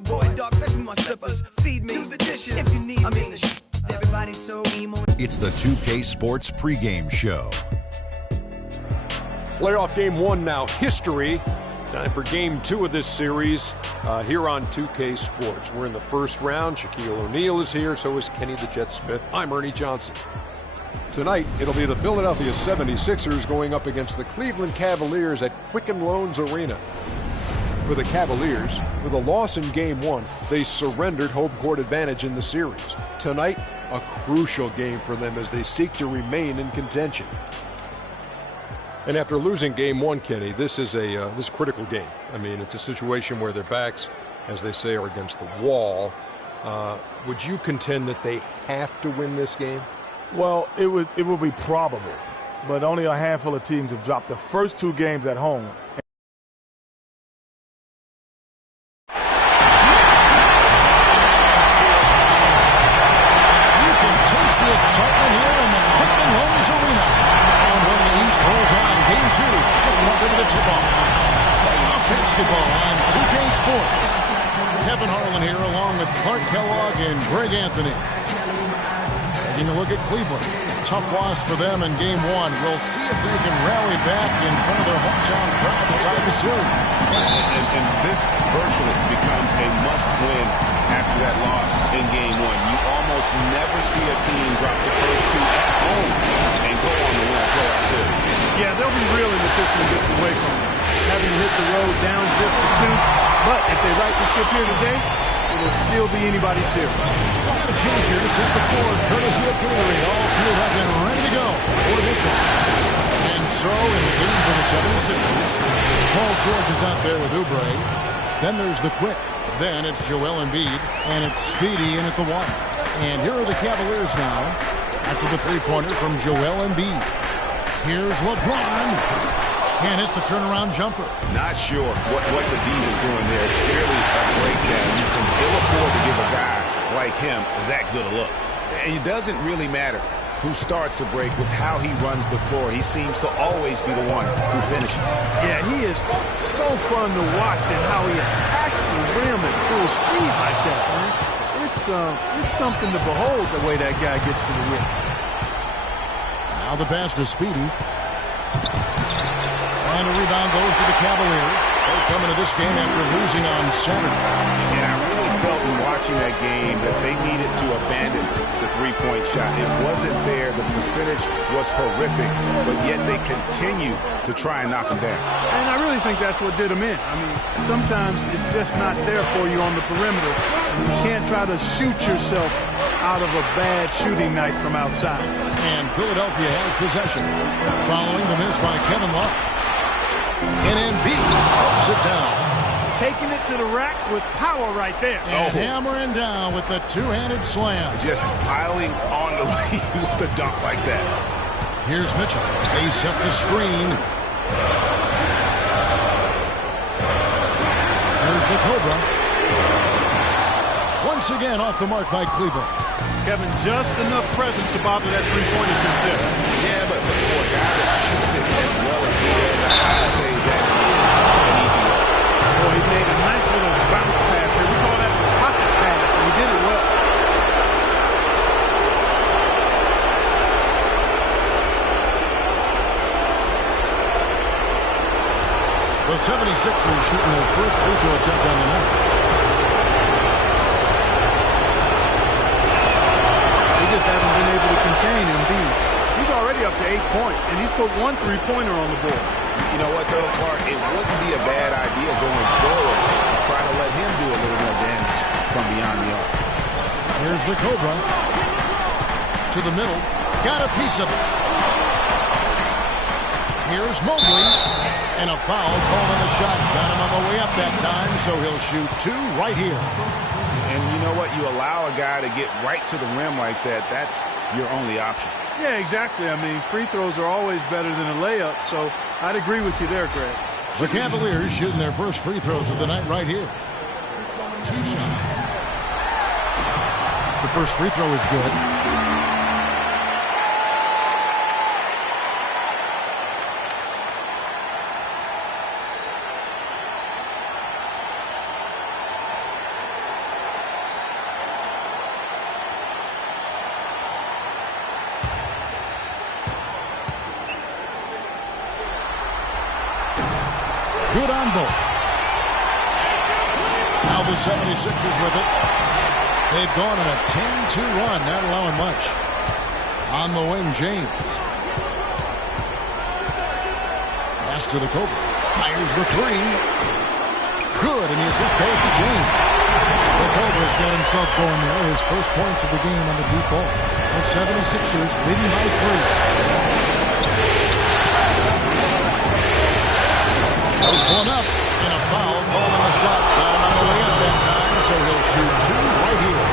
Boy, dog, touch my slippers. Feed me, do the dishes if you need me. Everybody's so emo. It's the 2K Sports pregame show. Playoff game one now, history. Time for game two of this series here on 2K Sports. We're in the first round. Shaquille O'Neal is here, so is Kenny the Jet Smith. I'm Ernie Johnson. Tonight, it'll be the Philadelphia 76ers going up against the Cleveland Cavaliers at Quicken Loans Arena. For the Cavaliers, with a loss in game one, they surrendered home court advantage in the series. Tonight, a crucial game for them as they seek to remain in contention. And after losing game one, Kenny, this is a critical game. I mean, it's a situation where their backs, as they say, are against the wall. Would you contend that they have to win this game? Well, it would be probable, but only a handful of teams have dropped the first two games at home. You can taste the excitement here in the Quicken Loans Arena. Round one of the East rolls on. Game two, just about ready to tip off. Playoff basketball on 2K Sports. Kevin Harlan here along with Clark Kellogg and Greg Anthony. Taking a look at Cleveland. Tough loss for them in game one. We'll see if they can rally back in front of their hometown crowd to tie the series. And this virtually becomes a must-win after that loss in game one. You almost never see a team drop the first two at home and go on to win a playoff series. Yeah, they'll be reeling if this one gets away from them. Having hit the road down zip to two. But if they right the ship here today, it'll still be anybody's series. We'll get a change here to set the floor, courtesy of Gatorade. All fueled up and ready to go for this one. And so, in the game for the 76ers, Paul George is out there with Oubre. Then there's the quick. Then it's Joel Embiid. And it's Speedy in at the one. And here are the Cavaliers now after the three-pointer from Joel Embiid. Here's LeBron. Can't hit the turnaround jumper. Not sure what the D was doing there. Clearly a breakdown. You can ill afford to give a guy like him that good a look. And it doesn't really matter who starts the break with how he runs the floor. He seems to always be the one who finishes. Yeah, he is so fun to watch and how he attacks the rim at full speed like that, man. It's something to behold the way that guy gets to the rim. Now the pass to Speedy. And the rebound goes to the Cavaliers. They're coming to this game after losing on Saturday. And I really felt in watching that game that they needed to abandon the three-point shot. It wasn't there. The percentage was horrific, but yet they continue to try and knock them down. And I really think that's what did them in. I mean, sometimes it's just not there for you on the perimeter. You can't try to shoot yourself out of a bad shooting night from outside. And Philadelphia has possession following the miss by Kevin Love. And Embiid throws it down. Taking it to the rack with power right there. And hammering down with the two-handed slam. Just piling on the lead with a dunk like that. Here's Mitchell. They set the screen. There's the Cobra. Once again off the mark by Cleveland. Kevin, just enough presence to bother that three-point attempt there. Yeah, but for a guy that shoots it as well as he does, I'd say that is an easy one. Boy, he made a nice little bounce pass there. We call that a pocket pass, and he did it well. The 76ers shooting their first free throw attempt on the night. They just haven't been able to contain Embiid. He's already up to 8 points, and he's put one three-pointer on the board. You know what, though, Clark? It wouldn't be a bad idea going forward to try to let him do a little more damage from beyond the arc. Here's the Cobra. To the middle. Got a piece of it. Here's Mobley. And a foul called on the shot. Got him on the way up that time, so he'll shoot two right here. And you know what? You allow a guy to get right to the rim like that, that's your only option. Yeah, exactly. I mean, free throws are always better than a layup, so I'd agree with you there, Greg. The Cavaliers shooting their first free throws of the night right here. 2 shots. The first free throw is good. on both. Now the 76ers with it. They've gone on a 10-2 run, not allowing much. On the wing, James. Pass to the Cobra. Fires the three. Good, and the assist goes to James. The Cobra's got himself going there. His first points of the game on the deep ball. The 76ers leading by 3. Puts one up, and a foul calling the shot. Got him on the way up that time, so he'll shoot 2 right here.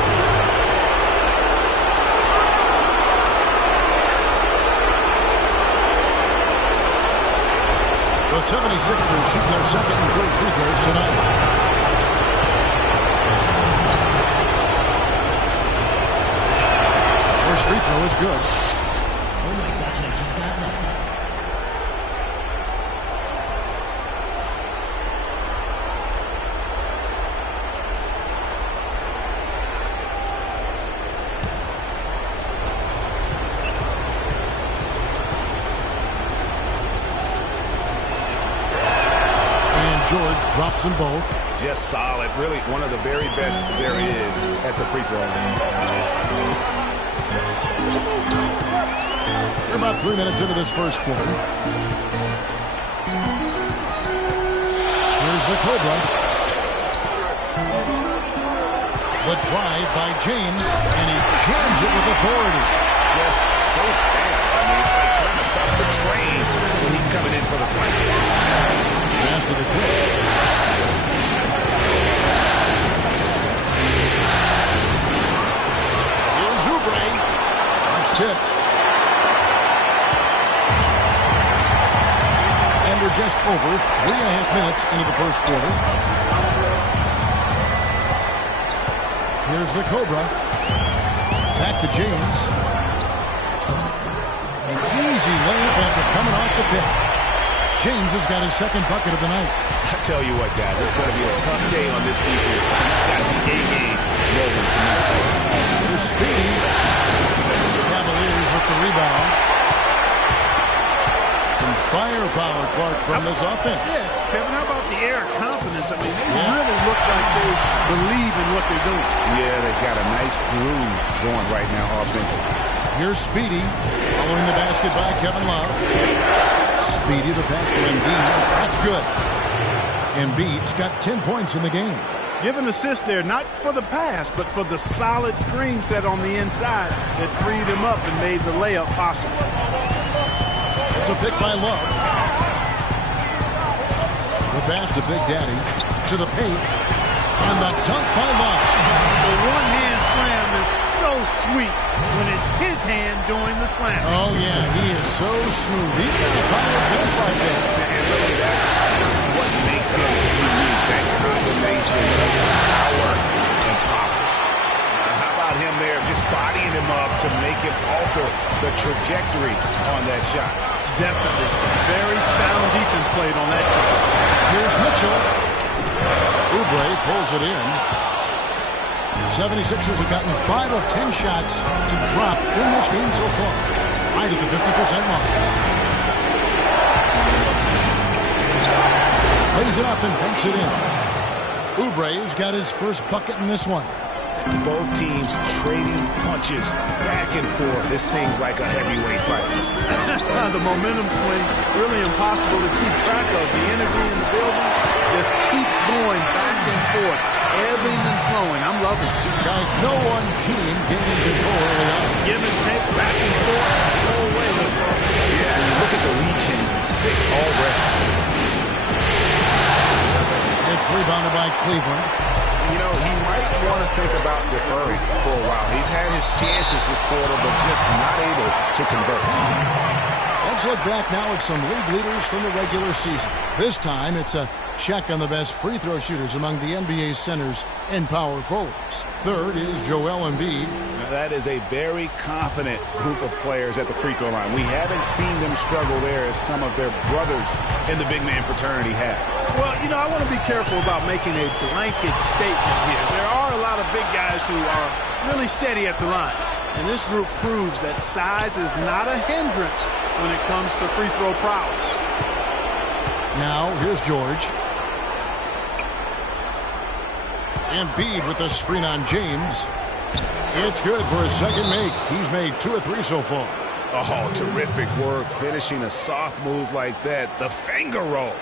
The 76ers shooting their second and third free throws tonight. First free throw is good. Oh my gosh, I just got that. George drops them both. Just solid. Really one of the very best there is at the free throw line. We're about 3 minutes into this first quarter. Here's the Cobra. The drive by James, and he jams it with authority. Just so fast. I mean, it's like trying to stop the train when he's coming in for the slam. Pass to the quick. Here's Oubre. That's tipped. And we're just over 3.5 minutes into the first quarter. Here's the Cobra. Back to James. An easy layup after coming off the pick. James has got his second bucket of the night. I tell you what, guys, it's going to be a tough day on this defense. He's got the A-game rolling tonight. Here's Speedy. Cavaliers with the rebound. Some firepower, Clark, from this offense. Yeah, Kevin, how about the air of confidence? I mean, they really look like they believe in what they're doing. Yeah, they've got a nice groove going right now offensively. Here's Speedy following the basket by Kevin Love. Speedy, the pass to Embiid. That's good. Embiid's got 10 points in the game. Give an assist there, not for the pass, but for the solid screen set on the inside that freed him up and made the layup possible. It's a pick by Love. The pass to Big Daddy. To the paint. And the dunk by Love. The one-hand slam is so sweet when it's his hand doing the slam. Oh, yeah, he is so smooth. He's got a power finish like that. And really, that's what makes him unique, that combination of power and pop. How about him there just bodying him up to make him alter the trajectory on that shot? Definitely some very sound defense played on that shot. Here's Mitchell. Oubre pulls it in. The 76ers have gotten 5 of 10 shots to drop in this game so far. Right at the 50% mark. Lays it up and banks it in. Oubre's got his first bucket in this one. Both teams trading punches back and forth. This thing's like a heavyweight fight. The momentum swing, really impossible to keep track of. The energy in the building just keeps going back and forth, ebbing and flowing. I'm loving it. Guys, no one team gaining control early on. Give and take, back and forth, the whole way this far. Yeah, and you look at the lead changes, 6 already. It's rebounded by Cleveland. You know, he might want to think about deferring for a while. He's had his chances this quarter, but just not able to convert. Let's look back now at some league leaders from the regular season. This time, it's a check on the best free throw shooters among the NBA centers and power forwards. Third is Joel Embiid. Now, that is a very confident group of players at the free throw line. We haven't seen them struggle there as some of their brothers in the big man fraternity have. Well, you know, I want to be careful about making a blanket statement here. There are a lot of big guys who are really steady at the line. And this group proves that size is not a hindrance when it comes to free throw prowess. Now, here's George. Embiid with the screen on James. It's good for a second make. He's made 2 of 3 so far. Oh, terrific work finishing a soft move like that. The finger roll.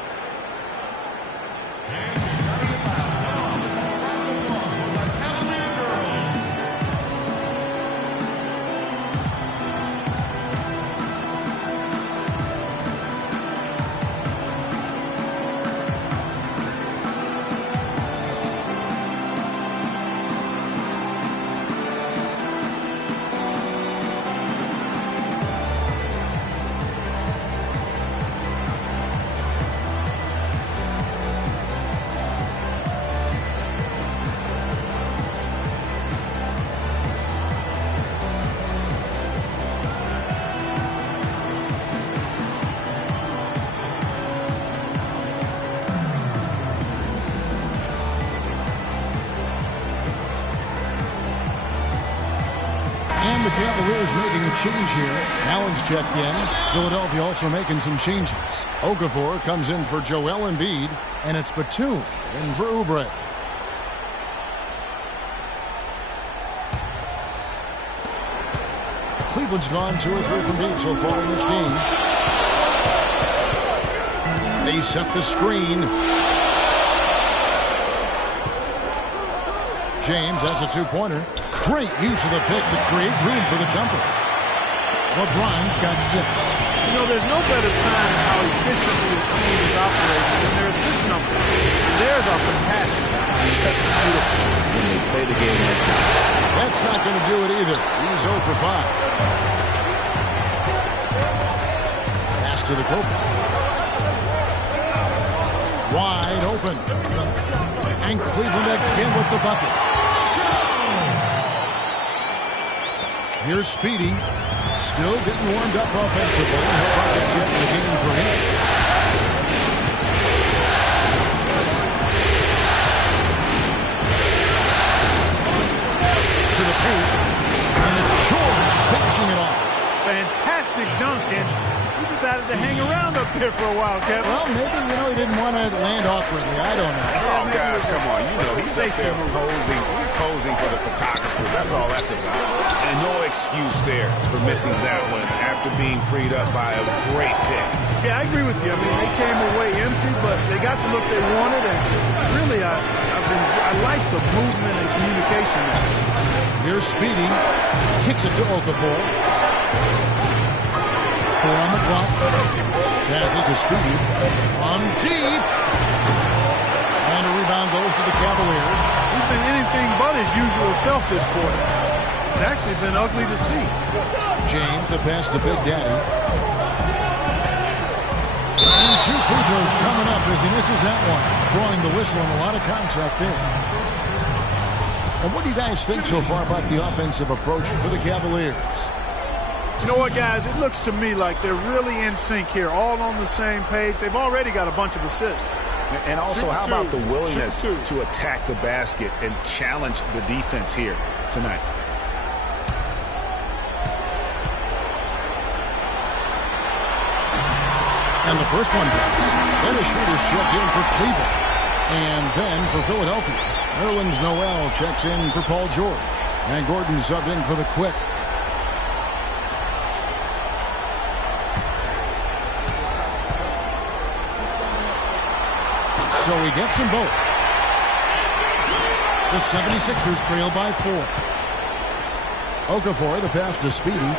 The Cavaliers making a change here. Allen's checked in. Philadelphia also making some changes. Okafor comes in for Joel Embiid, and it's Batum in for Oubre. Cleveland's gone 2 or 3 from deep so far in this game. They set the screen. James, that's a 2-pointer. Great use of the pick to create room for the jumper. LeBron's got 6. You know, there's no better sign of how efficiently a team is operating than their assist numbers. Theirs are fantastic. It's just beautiful when they play the game like that. That's not going to do it either. He's 0 for 5. Pass to the Kobe. Wide open. And Cleveland again with the bucket. Here's Speedy. Still getting warmed up offensively. No buckets yet in the game for him. To the paint. And it's George finishing it off. Fantastic dunk, and he decided to hang around up there for a while, Kevin. Well, maybe, he didn't want to land awkwardly. I don't know. Oh, guys, come on. He's up there posing. He's posing for the photographers. That's all that's about. And no excuse there for missing that one after being freed up by a great pick. Yeah, I agree with you. I mean, they came away empty, but they got the look they wanted, and really, I like the movement and communication. Here's Speedy. Kicks it to Okafor. 4 on the clock. Passes to Speedy. On deep. And a rebound goes to the Cavaliers. He's been anything but his usual self this quarter. It's actually been ugly to see. James, the pass to Big Daddy. And 2 free throws coming up as he misses that one. Drawing the whistle and a lot of contact there. And what do you guys think so far about the offensive approach for the Cavaliers? You know what, guys? It looks to me like they're really in sync here, all on the same page. They've already got a bunch of assists. And also, how about the willingness to attack the basket and challenge the defense here tonight? And the first one drops. Dennis Schroeder's checked in for Cleveland. And then for Philadelphia, Nerlens Noel checks in for Paul George. And Gordon subbed in for the Quick. So he gets them both. The 76ers trail by 4. Okafor, the pass to Speedy.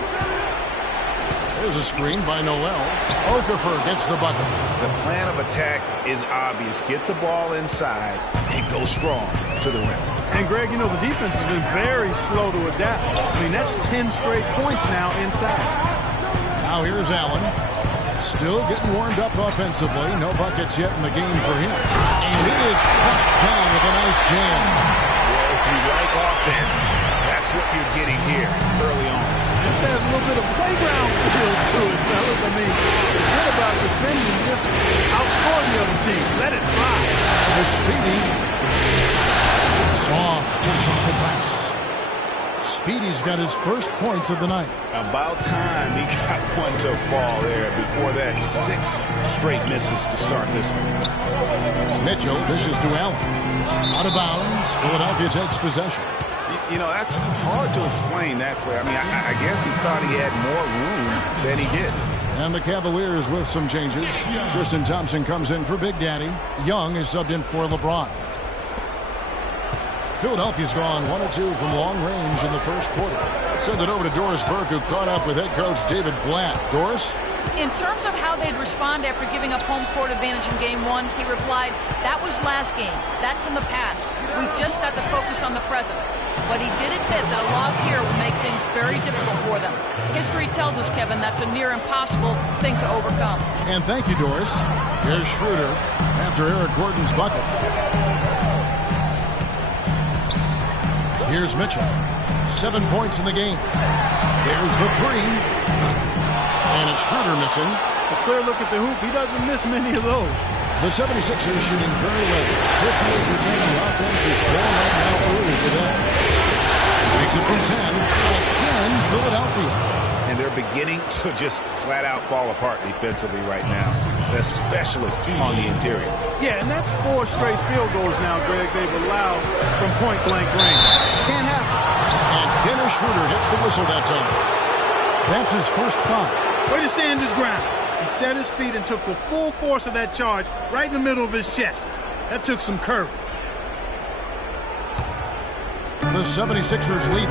There's a screen by Noel. Okafor gets the bucket. The plan of attack is obvious. Get the ball inside and go strong to the rim. And, Greg, the defense has been very slow to adapt. I mean, that's 10 straight points now inside. Now here's Allen. Still getting warmed up offensively. No buckets yet in the game for him. And he is crushed down with a nice jam. Well, if you like offense, that's what you're getting here early on. This has a little bit of playground feel to it, fellas. I mean, forget about defending. Just outscore the other team. Let it fly. The Speedy. Soft touch off the glass. Speedy's got his first points of the night. About time he got one to fall there. Before that, 6 straight misses to start this one. Mitchell dishes to Allen. Out of bounds. Philadelphia takes possession. You know, that's hard to explain that play. I mean, I guess he thought he had more room than he did. And the Cavaliers with some changes. Tristan Thompson comes in for Big Daddy. Young is subbed in for LeBron. Philadelphia's gone 1 of 2 from long range in the first quarter. Send it over to Doris Burke, who caught up with head coach David Blatt. Doris? In terms of how they'd respond after giving up home court advantage in Game 1, he replied, "That was last game. That's in the past. We've just got to focus on the present." But he did admit that a loss here will make things very difficult for them. History tells us, Kevin, that's a near impossible thing to overcome. And thank you, Doris. Here's Schroeder after Eric Gordon's bucket. Here's Mitchell. 7 points in the game. There's the 3. And it's Schroeder missing. A clear look at the hoop. He doesn't miss many of those. The 76ers shooting very well. 58% of the offense is falling right now early today. Makes it from 10. Again, Philadelphia. And they're beginning to just flat out fall apart defensively right now, especially on the interior. Yeah, and that's 4 straight field goals now, Greg, they've allowed from point-blank range. Can't happen. And Dennis Schroeder hits the whistle that time. That's his first foul. Way to stand his ground. He set his feet and took the full force of that charge right in the middle of his chest. That took some courage. The 76ers lead.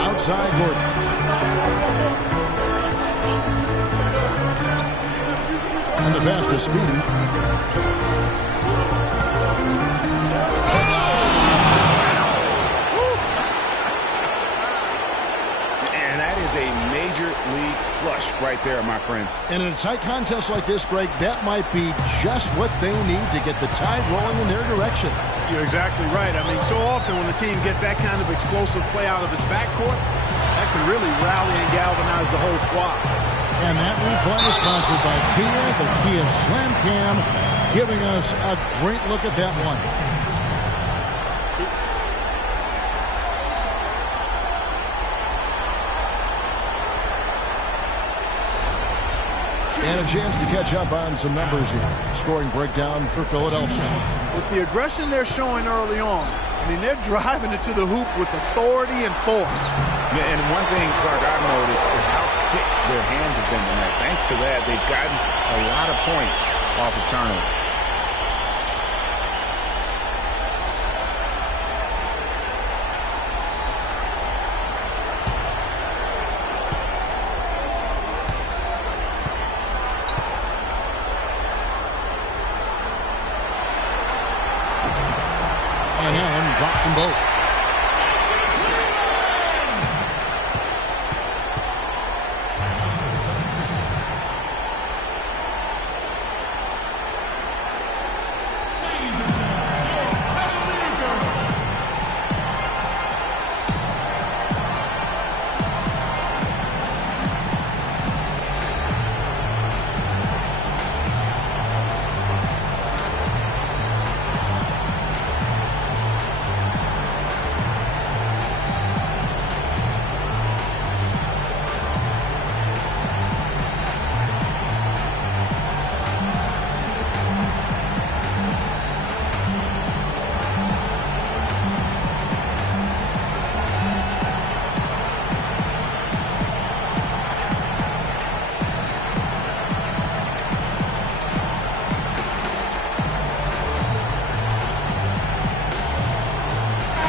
Outside Gordon. And the pass to Speedy. And that is a major league flush right there, my friends. And in a tight contest like this, Greg, that might be just what they need to get the tide rolling in their direction. You're exactly right. I mean, so often when the team gets that kind of explosive play out of its backcourt, that can really rally and galvanize the whole squad. And that replay is sponsored by Kia, the Kia Slam Cam, giving us a great look at that one. And a chance to catch up on some numbers here. Scoring breakdown for Philadelphia. With the aggression they're showing early on, I mean, they're driving it to the hoop with authority and force. Yeah, and one thing, Clark, I've noticed is how quick their hands have been tonight. Thanks to that, they've gotten a lot of points off of turnover. And Allen drops them both.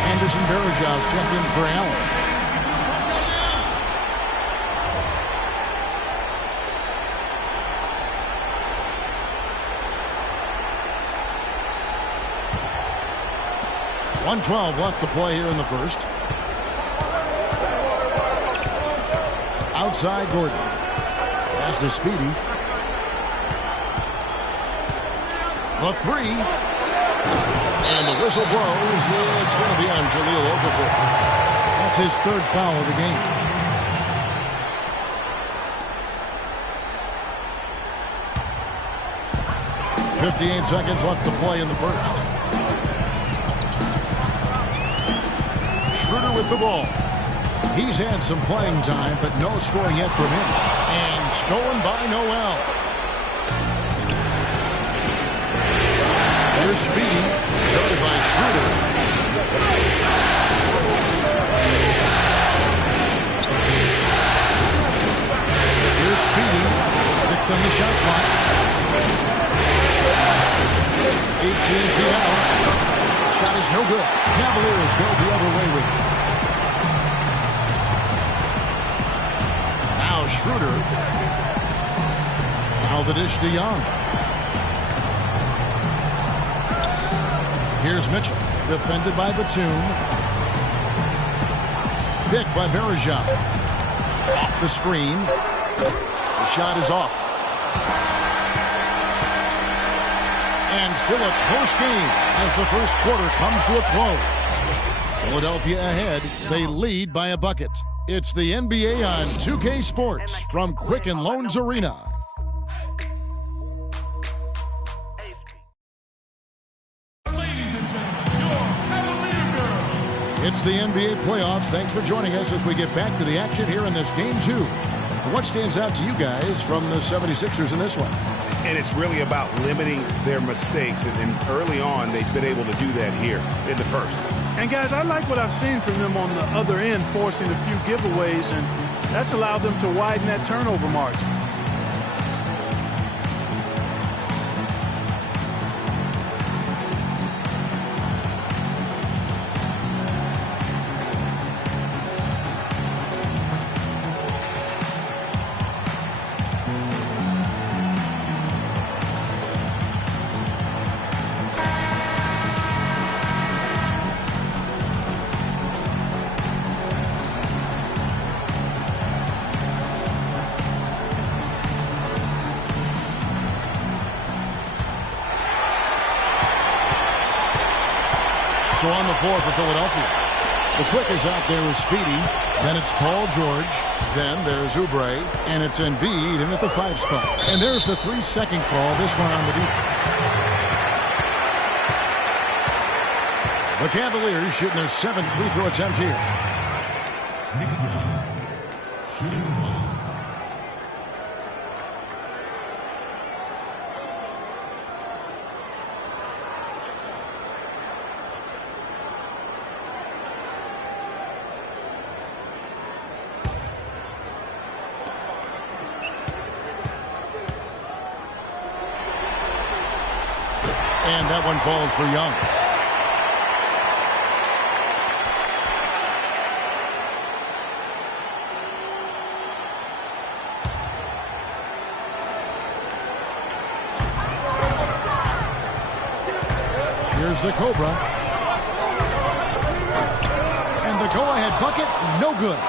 Anderson Varejão's checked in for Allen. .112 left to play here in the first. Outside Gordon. Pass to Speedy. The 3. And the whistle blows. It's going to be on Jahlil Okafor. That's his 3rd foul of the game. .58 seconds left to play in the first. Schroeder with the ball. He's had some playing time, but no scoring yet from him. And stolen by Noel. Here's Speedy, guarded by Schroeder. Here's Speedy, 6 on the shot clock. 18 feet out. Shot is no good. Cavaliers go the other way with it. Now Schroeder. Now the dish to Young. Here's Mitchell, defended by Batum. Picked by Varejao. Off the screen. The shot is off. And still a close game as the first quarter comes to a close. Philadelphia ahead. They lead by a bucket. It's the NBA on 2K Sports from Quicken Loans Arena. It's the NBA playoffs. Thanks for joining us as we get back to the action here in this game 2. What stands out to you guys from the 76ers in this one? And it's really about limiting their mistakes. And early on, they've been able to do that here in the first. And, guys, I like what I've seen from them on the other end, forcing a few giveaways, and that's allowed them to widen that turnover margin. So on the floor for Philadelphia. The quick is out there with Speedy. Then it's Paul George. Then there's Oubre. And it's Embiid in at the 5 spot. And there's the 3-second call. This one on the defense. The Cavaliers shooting their 7th free throw attempt here. And that one falls for Young. Here's the Cobra. And the go-ahead bucket, no good.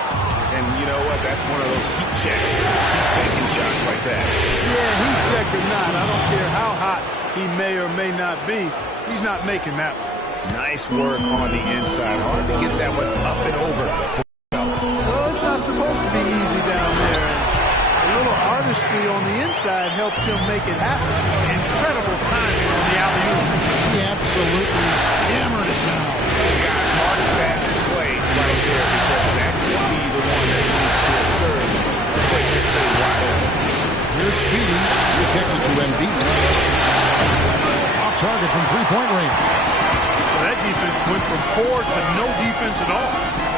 And you know what? That's one of those heat checks. He's taking shots like that. Yeah, heat check or not, I don't care how hot he may or may not be, he's not making that one. Nice work on the inside. Hard to get that one up and over. Well, it's not supposed to be easy down there. A little artistry on the inside helped him make it happen. Incredible timing on the alley-oop. He absolutely hammered it down. Guys, mark that play right there because that could be the one that needs to serve to break this thing wide open. Here's Speedy. He kicks it to Embiid. Off target from three-point range. So that defense went from poor to no defense at all.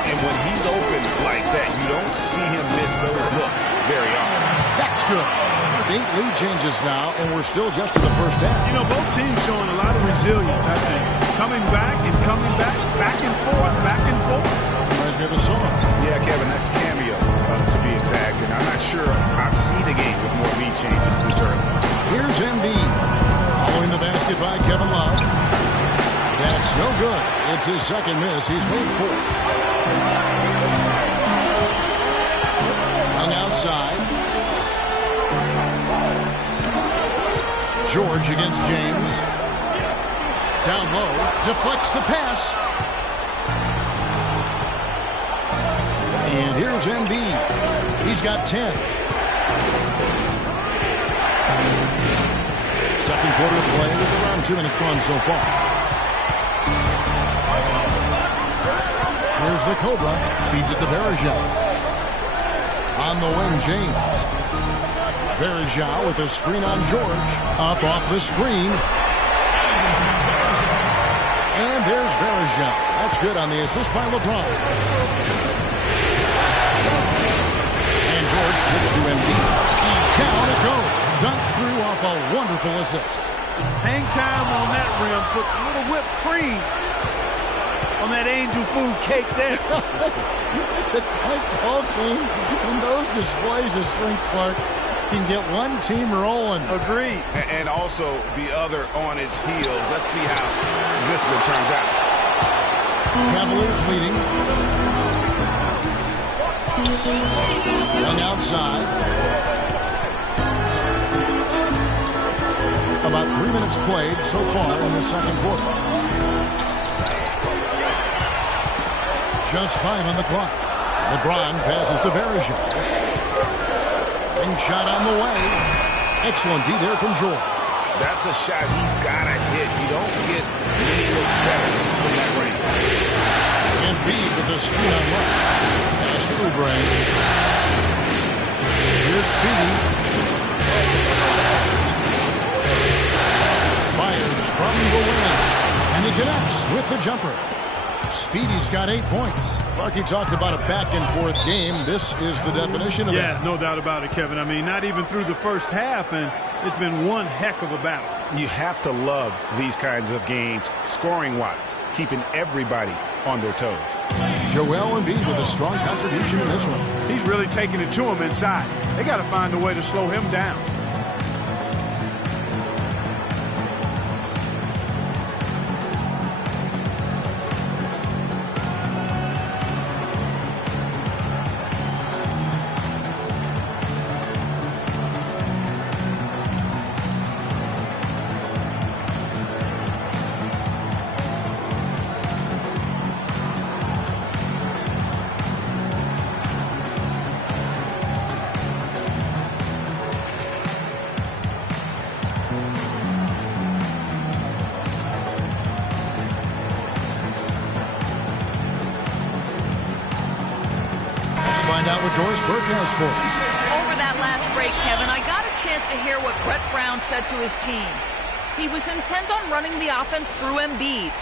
And when he's open like that, you don't see him miss those looks very often. That's good. 8 lead changes now, and we're still just in the first half. You know, both teams showing a lot of resilience, I think. Coming back and coming back, back and forth, back and forth. Reminds me of a song. Yeah, Kevin, that's Cameo, to be exact. And I'm not sure I've seen a game with more lead changes this early. Here's Embiid. Following the basket by Kevin Love. That's no good. It's his second miss. He's made 4. Young outside. George against James. Down low. Deflects the pass. And here's Embiid. He's got 10. Second quarter of play with around 2 minutes gone so far. Here's the Cobra. Feeds it to Varejao. On the wing, James. Varejao with a screen on George. Up off the screen. And there's Varejao. That's good on the assist by LeBron. And George gets to Embiid. And down it goes. Dunk through off a wonderful assist. Hang time on that rim puts a little whipped cream on that angel food cake there. It's a tight ball game, and those displays of strength, Clark, can get one team rolling. Agreed. And also the other on its heels. Let's see how this one turns out. Cavaliers leading. Young outside. About 3 minutes played so far in the second quarter. Just 5 on the clock. LeBron passes to Varejao. Ring shot on the way. Excellent D there from George. That's a shot he's got to hit. You don't get many looks better from that range. And Embiid with the screen on left. Pass to Oubre. Here's Speedy. Fires from the wing. And he connects with the jumper. Speedy's got 8 points. Clarky talked about a back-and-forth game. This is the definition of that. Yeah, no doubt about it, Kevin. I mean, not even through the first half, and it's been one heck of a battle. You have to love these kinds of games, scoring-wise, keeping everybody on their toes. Joel Embiid with a strong contribution in this one. He's really taking it to him inside. They got to find a way to slow him down. Doris Burke has for us. Over that last break, Kevin, I got a chance to hear what Brett Brown said to his team. He was intent on running the offense through Embiid.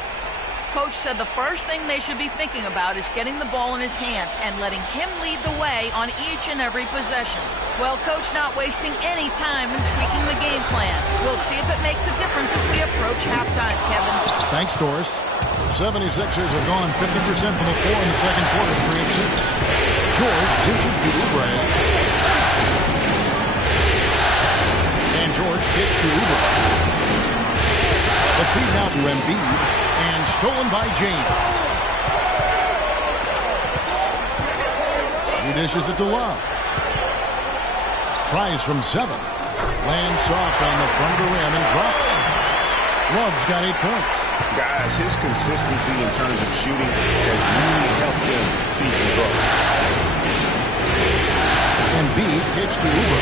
Coach said the first thing they should be thinking about is getting the ball in his hands and letting him lead the way on each and every possession. Well, Coach not wasting any time in tweaking the game plan. We'll see if it makes a difference as we approach halftime, Kevin. Thanks, Doris. 76ers have gone 50% from the floor in the second quarter, 3 of 6. George dishes to Oubre. And George gets to Oubre. The feed now to Embiid. And stolen by James. He dishes it to Love. Tries from 7. Lands soft on the front of the rim and drops. Love's got 8 points. Guys, his consistency in terms of shooting has really helped him seize control. Embiid gets to Oubre.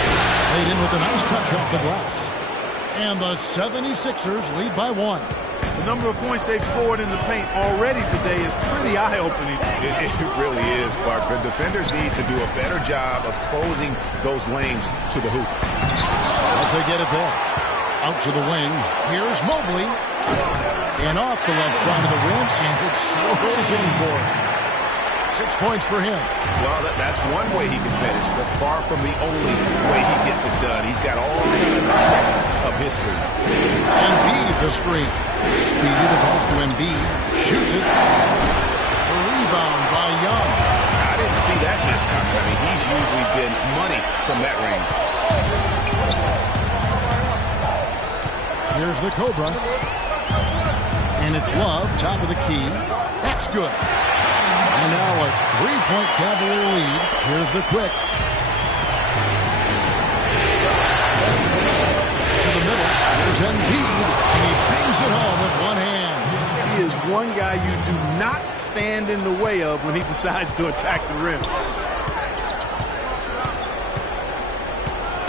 Laid in with a nice touch off the glass. And the 76ers lead by 1. The number of points they've scored in the paint already today is pretty eye-opening. It really is, Clark. The defenders need to do a better job of closing those lanes to the hoop. But they get it back. Out to the wing. Here's Mobley. And off the left side of the rim, and it swirls in for him. 6 points for him. Well, that's one way he can finish, but far from the only way he gets it done. He's got all kinds of tricks up his sleeve. Embiid the screen. Speedy the pass to Embiid. Shoots it. A rebound by Young. I didn't see that miss coming. I mean, he's usually been money from that range. Here's the Cobra. And it's Love, top of the key. That's good. And now a 3-point Cavalier lead. Here's the quick. To the middle. There's Embiid. And he bangs it home with one hand. He is one guy you do not stand in the way of when he decides to attack the rim.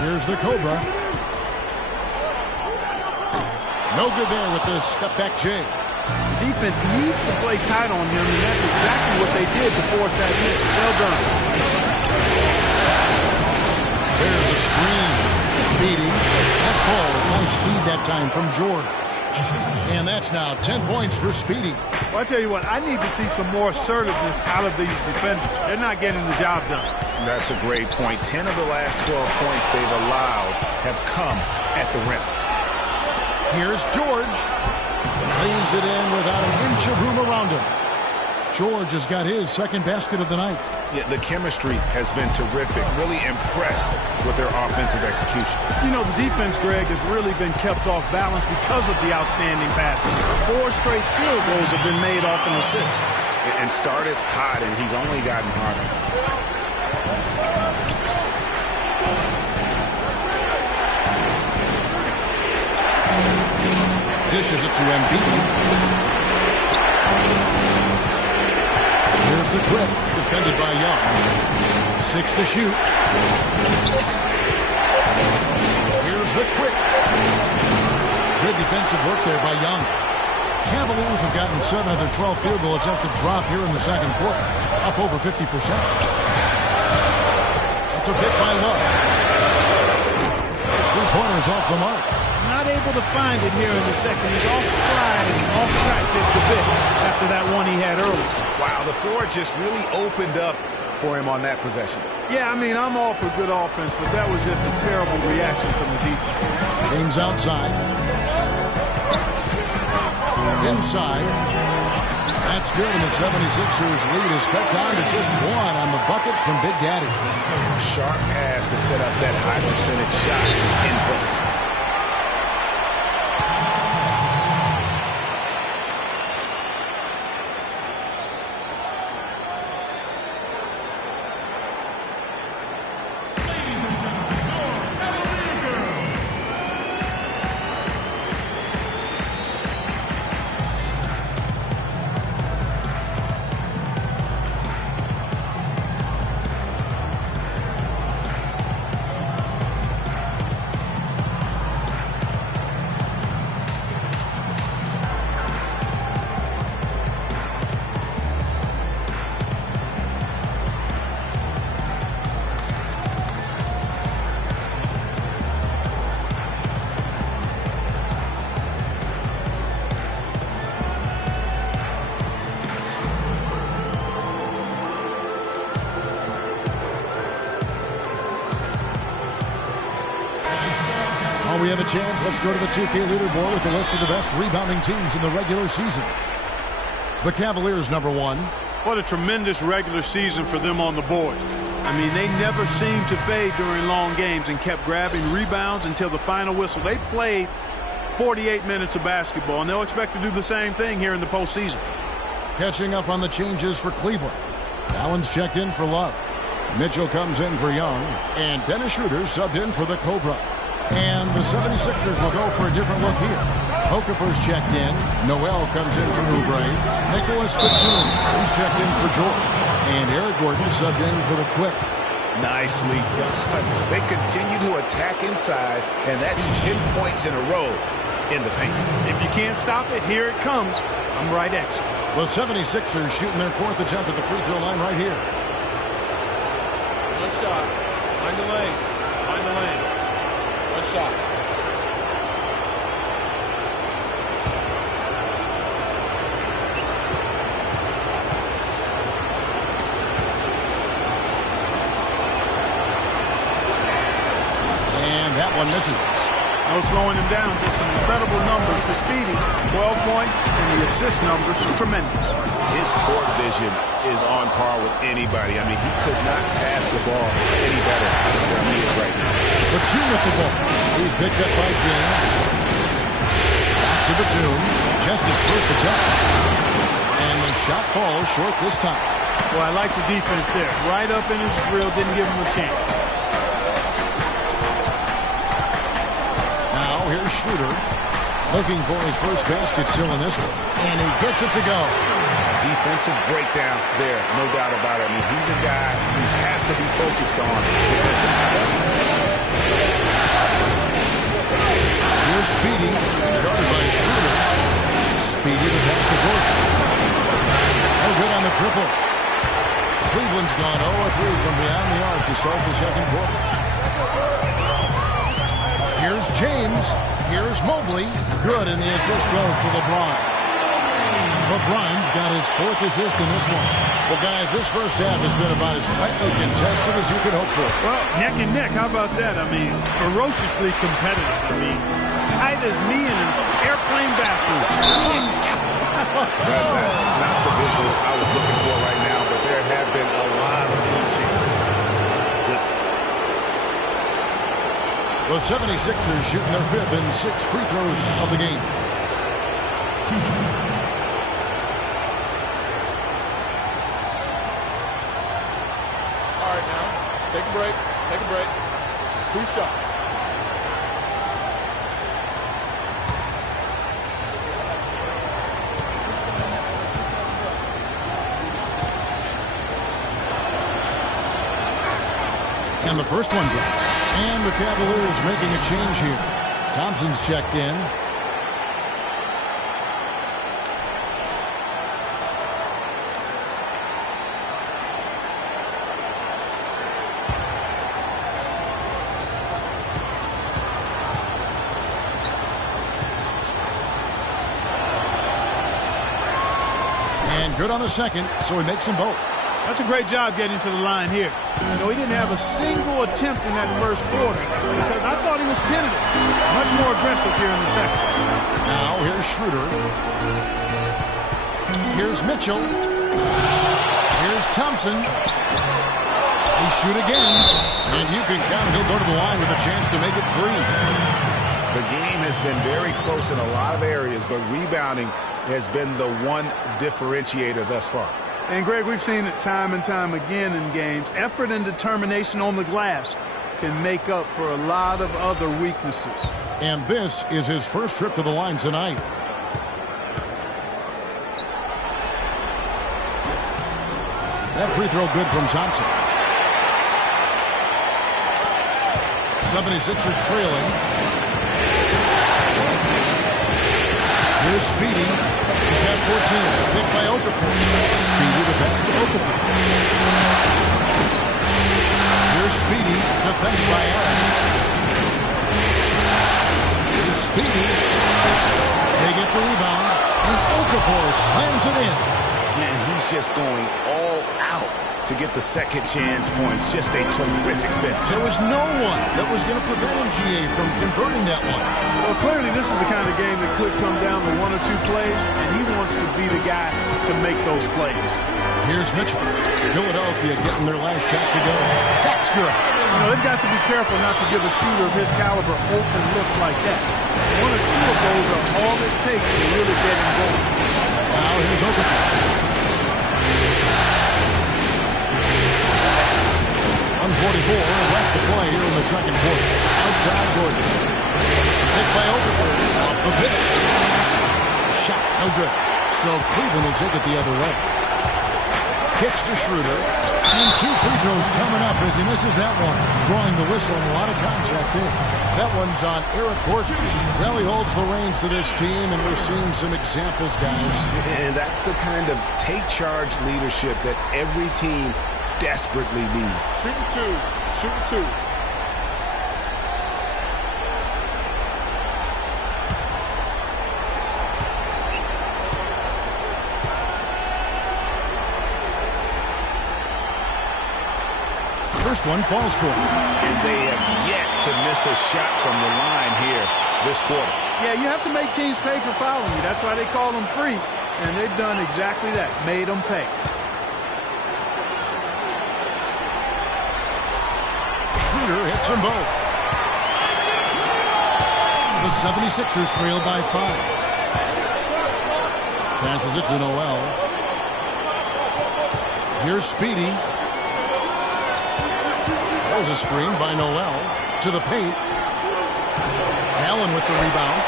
Here's the Cobra. No good there with the step-back J. The defense needs to play tight on him, and that's exactly what they did to force that miss. Well done. There's a screen. Speedy. That ball is nice speed that time from George. And that's now 10 points for Speedy. Well, I tell you what, I need to see some more assertiveness out of these defenders. They're not getting the job done. That's a great point. 10 of the last 12 points they've allowed have come at the rim. Here's George. Lays it in without an inch of room around him. George has got his second basket of the night. Yeah, the chemistry has been terrific. Really impressed with their offensive execution. You know, the defense, Greg, has really been kept off balance because of the outstanding passes. 4 straight field goals have been made off an assist. And started hot, and he's only gotten harder. Dishes it to Embiid. Here's the quick, defended by Young. 6 to shoot. Here's the quick. Good defensive work there by Young. Cavaliers have gotten 7 of their 12 field goal attempts to drop here in the second quarter, up over 50%. That's a pick by Love. Those 3 pointers off the mark. Not able to find it here in the second. He's off stride and off track just a bit after that one he had earlier. Wow, the floor just really opened up for him on that possession. Yeah, I mean, I'm all for good offense, but that was just a terrible reaction from the defense. James outside. Inside. That's good, and the 76ers lead is cut down to just 1 on the bucket from Big Daddy. A sharp pass to set up that high percentage shot in front. While we have a chance, let's go to the 2K leaderboard with the list of the best rebounding teams in the regular season. The Cavaliers, number 1. What a tremendous regular season for them on the board. I mean, they never seemed to fade during long games and kept grabbing rebounds until the final whistle. They played 48 minutes of basketball, and they'll expect to do the same thing here in the postseason. Catching up on the changes for Cleveland. Allen's checked in for Love. Mitchell comes in for Young, and Dennis Schroeder subbed in for the Cobra. And the 76ers will go for a different look here. Okafor's checked in. Noel comes in for Oubre. Nicholas Batum, he's checked in for George. And Eric Gordon subbed in for the Quick. Nicely done. They continue to attack inside, and that's 10 points in a row in the paint. If you can't stop it, here it comes. I'm right at you. The 76ers shooting their 4th attempt at the free throw line right here. One shot. Find the lane. Find the lane. One shot. And that one misses. No slowing him down. Just some incredible numbers for Speedy. 12 points, and the assist numbers are tremendous. His court vision is on par with anybody. I mean, he could not pass the ball any better than he is right now. Batum with the ball. He's picked up by James. Back to Batum. Just his first attempt. And the shot falls short this time. Well, I like the defense there. Right up in his grill, didn't give him a chance. Now here's Schroeder. Looking for his first basket still in this one. And he gets it to go. Defensive breakdown there, no doubt about it. I mean, he's a guy you have to be focused on defensively. Here's Speedy, started by Schroeder. Speedy to pass to Gordon. No good on the triple. Cleveland's gone 0-3 from beyond the arc to start the second quarter. Here's James. Here's Mobley. Good, and the assist goes to LeBron. LeBron's got his 4th assist in this one. Well, guys, this first half has been about as tightly contested as you could hope for. Well, neck and neck, how about that? I mean, ferociously competitive. I mean, tight as me in an airplane bathroom. That's not the visual I was looking for right now, but there have been a lot of good chances. Goodness. The 76ers shooting their 5th and 6th free throws of the game. All right, now, take a break. Take a break. 2 shots. And the first one drops. And the Cavaliers making a change here. Thompson's checked in. And good on the second, so he makes them both. That's a great job getting to the line here. You know, he didn't have a single attempt in that first quarter because I thought he was tentative. Much more aggressive here in the second. Now here's Schroeder. Here's Mitchell. Here's Thompson. He shoot again. And you can count he'll go to the line with a chance to make it 3. The game has been very close in a lot of areas, but rebounding has been the one differentiator thus far. And, Greg, we've seen it time and time again in games. Effort and determination on the glass can make up for a lot of other weaknesses. And this is his first trip to the line tonight. That free throw good from Thompson. 76ers trailing. Here's Speedy. He's got 14. Picked by Okafor. Speedy the pass to Okafor. Here's Speedy. Defended by Allen. Here's Speedy. They get the rebound. And Okafor slams it in. And he's just going all out to get the second chance points. Just a terrific finish. There was no one that was going to prevent him, GA, from converting that one. Well, clearly this is the kind of game that could come down to 1 or 2 plays, and he wants to be the guy to make those plays. Here's Mitchell. Philadelphia getting their last shot to go. That's good. You know, they've got to be careful not to give a shooter of his caliber open looks like that. 1 or 2 of those are all it takes to really get him going. Now here's Okafor. 144 left to play here in the second quarter. Outside Gordon. Picked by Okafor. Off the pivot. Shot. No good. So Cleveland will take it the other way. Kicks to Schroeder. And 2 free throws coming up as he misses that one. Drawing the whistle and a lot of contact there. That one's on Eric Gordon. Well, he holds the reins to this team, and we're seeing some examples, guys. And that's the kind of take charge leadership that every team desperately needs. Shooting 2. Shooting 2. First one falls for him. And they have yet to miss a shot from the line here this quarter. Yeah, you have to make teams pay for fouling you. That's why they call them free. And they've done exactly that. Made them pay. Schroeder hits them both. The 76ers trail by 5. Passes it to Noel. Here's Speedy. There's a screen by Noel to the paint. Allen with the rebound.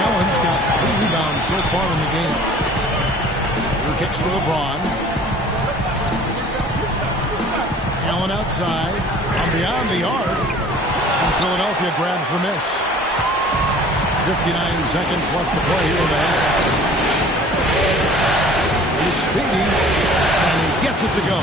Allen's got 3 rebounds so far in the game. Schroeder kicks to LeBron. Allen outside. From beyond the arc. And Philadelphia grabs the miss. 59 seconds left to play here in the half. He's Speedy, and he gets it to go.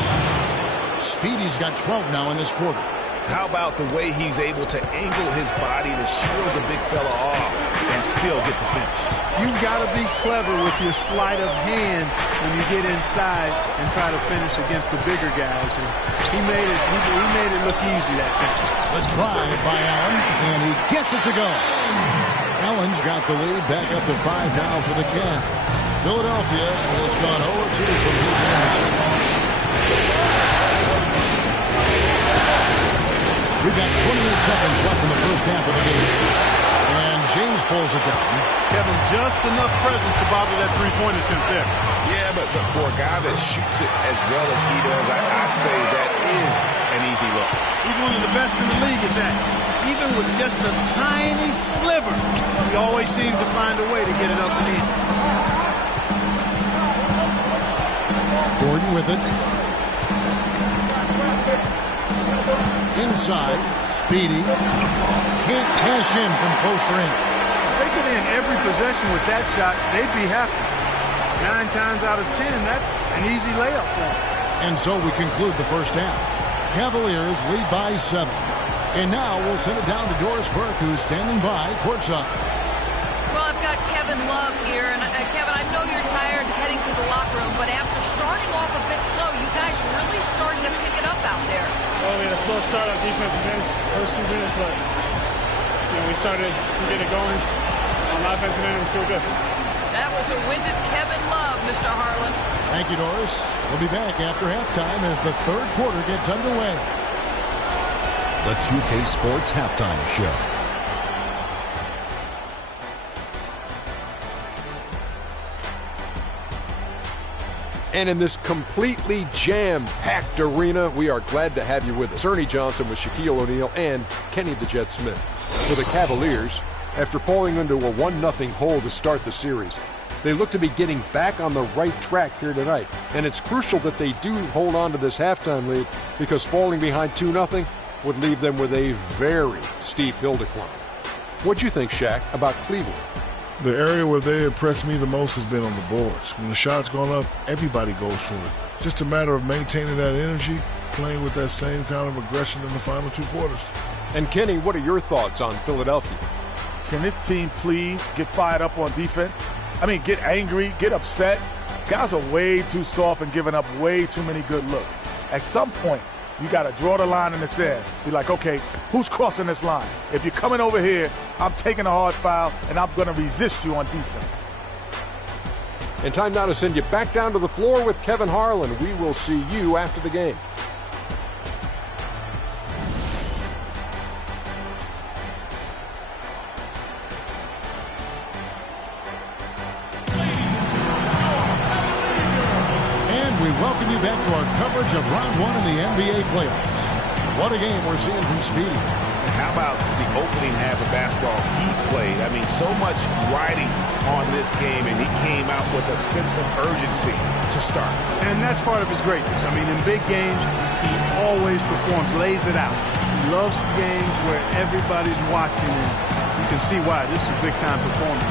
Speedy's got 12 now in this quarter. How about the way he's able to angle his body to shield the big fella off and still get the finish? You've got to be clever with your sleight of hand when you get inside and try to finish against the bigger guys. And he made it look easy that time. The drive by Allen, and he gets it to go. Allen's got the lead back up to 5 now for the Cavs. Philadelphia has gone 0-2 from deep in the season. We've got 28 seconds left in the first half of the game. And James pulls it down. Kevin, just enough presence to bother that three-point attempt there. Yeah, but for a guy that shoots it as well as he does, I'd say that is an easy look. He's one of the best in the league at that. Even with just a tiny sliver, he always seems to find a way to get it up and in. Gordon with it. Inside, Speedy. Can't cash in from close range. If they get in every possession with that shot, they'd be happy. 9 times out of 10, that's an easy layup for them. And so we conclude the first half. Cavaliers lead by 7. And now we'll send it down to Doris Burke, who's standing by courtside. Well, I've got Kevin Love here. And Kevin, I know you're tired heading to the locker room, but after starting off a bit slow, you guys really starting to pick it up out there. Oh, we had a slow start on defensive end, first few minutes, but we started to get it going. On offensive end, we feel good. That was a winded Kevin Love, Mr. Harlan. Thank you, Doris. We'll be back after halftime as the third quarter gets underway. The 2K Sports Halftime Show. And in this completely jam-packed arena, we are glad to have you with us. Ernie Johnson with Shaquille O'Neal and Kenny the Jet Smith. For the Cavaliers, after falling into a 1-0 hole to start the series, they look to be getting back on the right track here tonight. And it's crucial that they do hold on to this halftime lead, because falling behind 2-0 would leave them with a very steep hill to climb. What'd you think, Shaq, about Cleveland? The area where they impressed me the most has been on the boards. When the shot's gone up, everybody goes for it. Just a matter of maintaining that energy, playing with that same kind of aggression in the final 2 quarters. And Kenny, what are your thoughts on Philadelphia? Can this team please get fired up on defense? I mean, get angry, get upset. Guys are way too soft and giving up way too many good looks. At some point, you got to draw the line in the sand. Be like, okay, who's crossing this line? If you're coming over here, I'm taking a hard foul, and I'm going to resist you on defense. And time now to send you back down to the floor with Kevin Harlan. We will see you after the game. We welcome you back to our coverage of round 1 in the NBA playoffs. What a game we're seeing from Speedy. How about the opening half of basketball he played? I mean, so much riding on this game, and he came out with a sense of urgency to start. And that's part of his greatness. I mean, in big games, he always performs, lays it out. He loves games where everybody's watching, and you can see why. This is a big-time performance.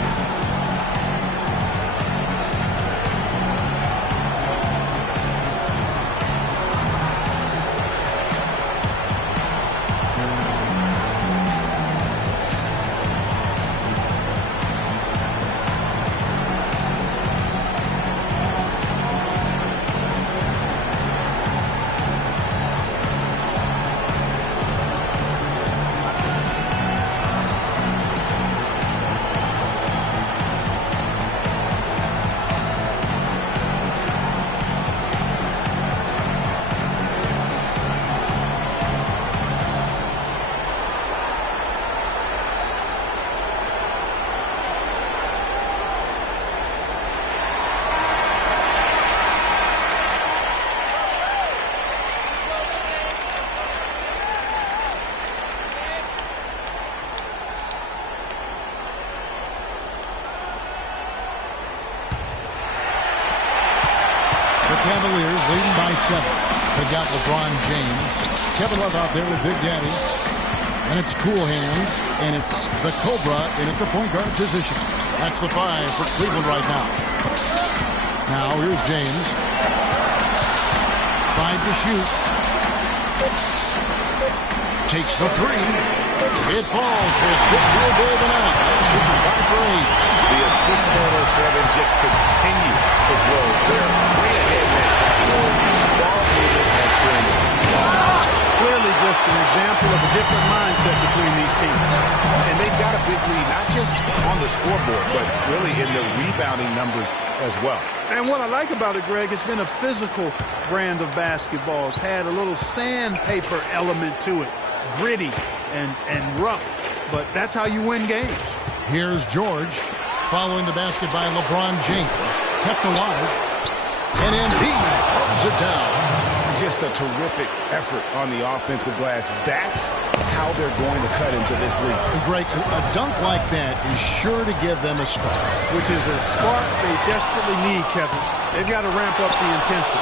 Cavaliers leading by 7. They got LeBron James. Kevin Love out there with Big Daddy. And it's cool hands, and it's the Cobra in at the point guard position. That's the 5 for Cleveland right now. Now here's James. 5 to shoot. Takes the 3. It falls for his 5th field goal of the night. Shooting 5 for 8. The assist totals, Kevin, just continue to grow. They're way ahead in that category. Ball movement has been clearly just an example of a different mindset between these teams. And they've got a big lead, not just on the scoreboard, but really in the rebounding numbers as well. And what I like about it, Greg, it's been a physical brand of basketball. It's had a little sandpaper element to it. Gritty and rough. But that's how you win games. Here's George. Following the basket by LeBron James. Kept alive. And Embiid throws it down. Just a terrific effort on the offensive glass. That's how they're going to cut into this league. Greg, a dunk like that is sure to give them a spark. Which is a spark they desperately need, Kevin. They've got to ramp up the intensity.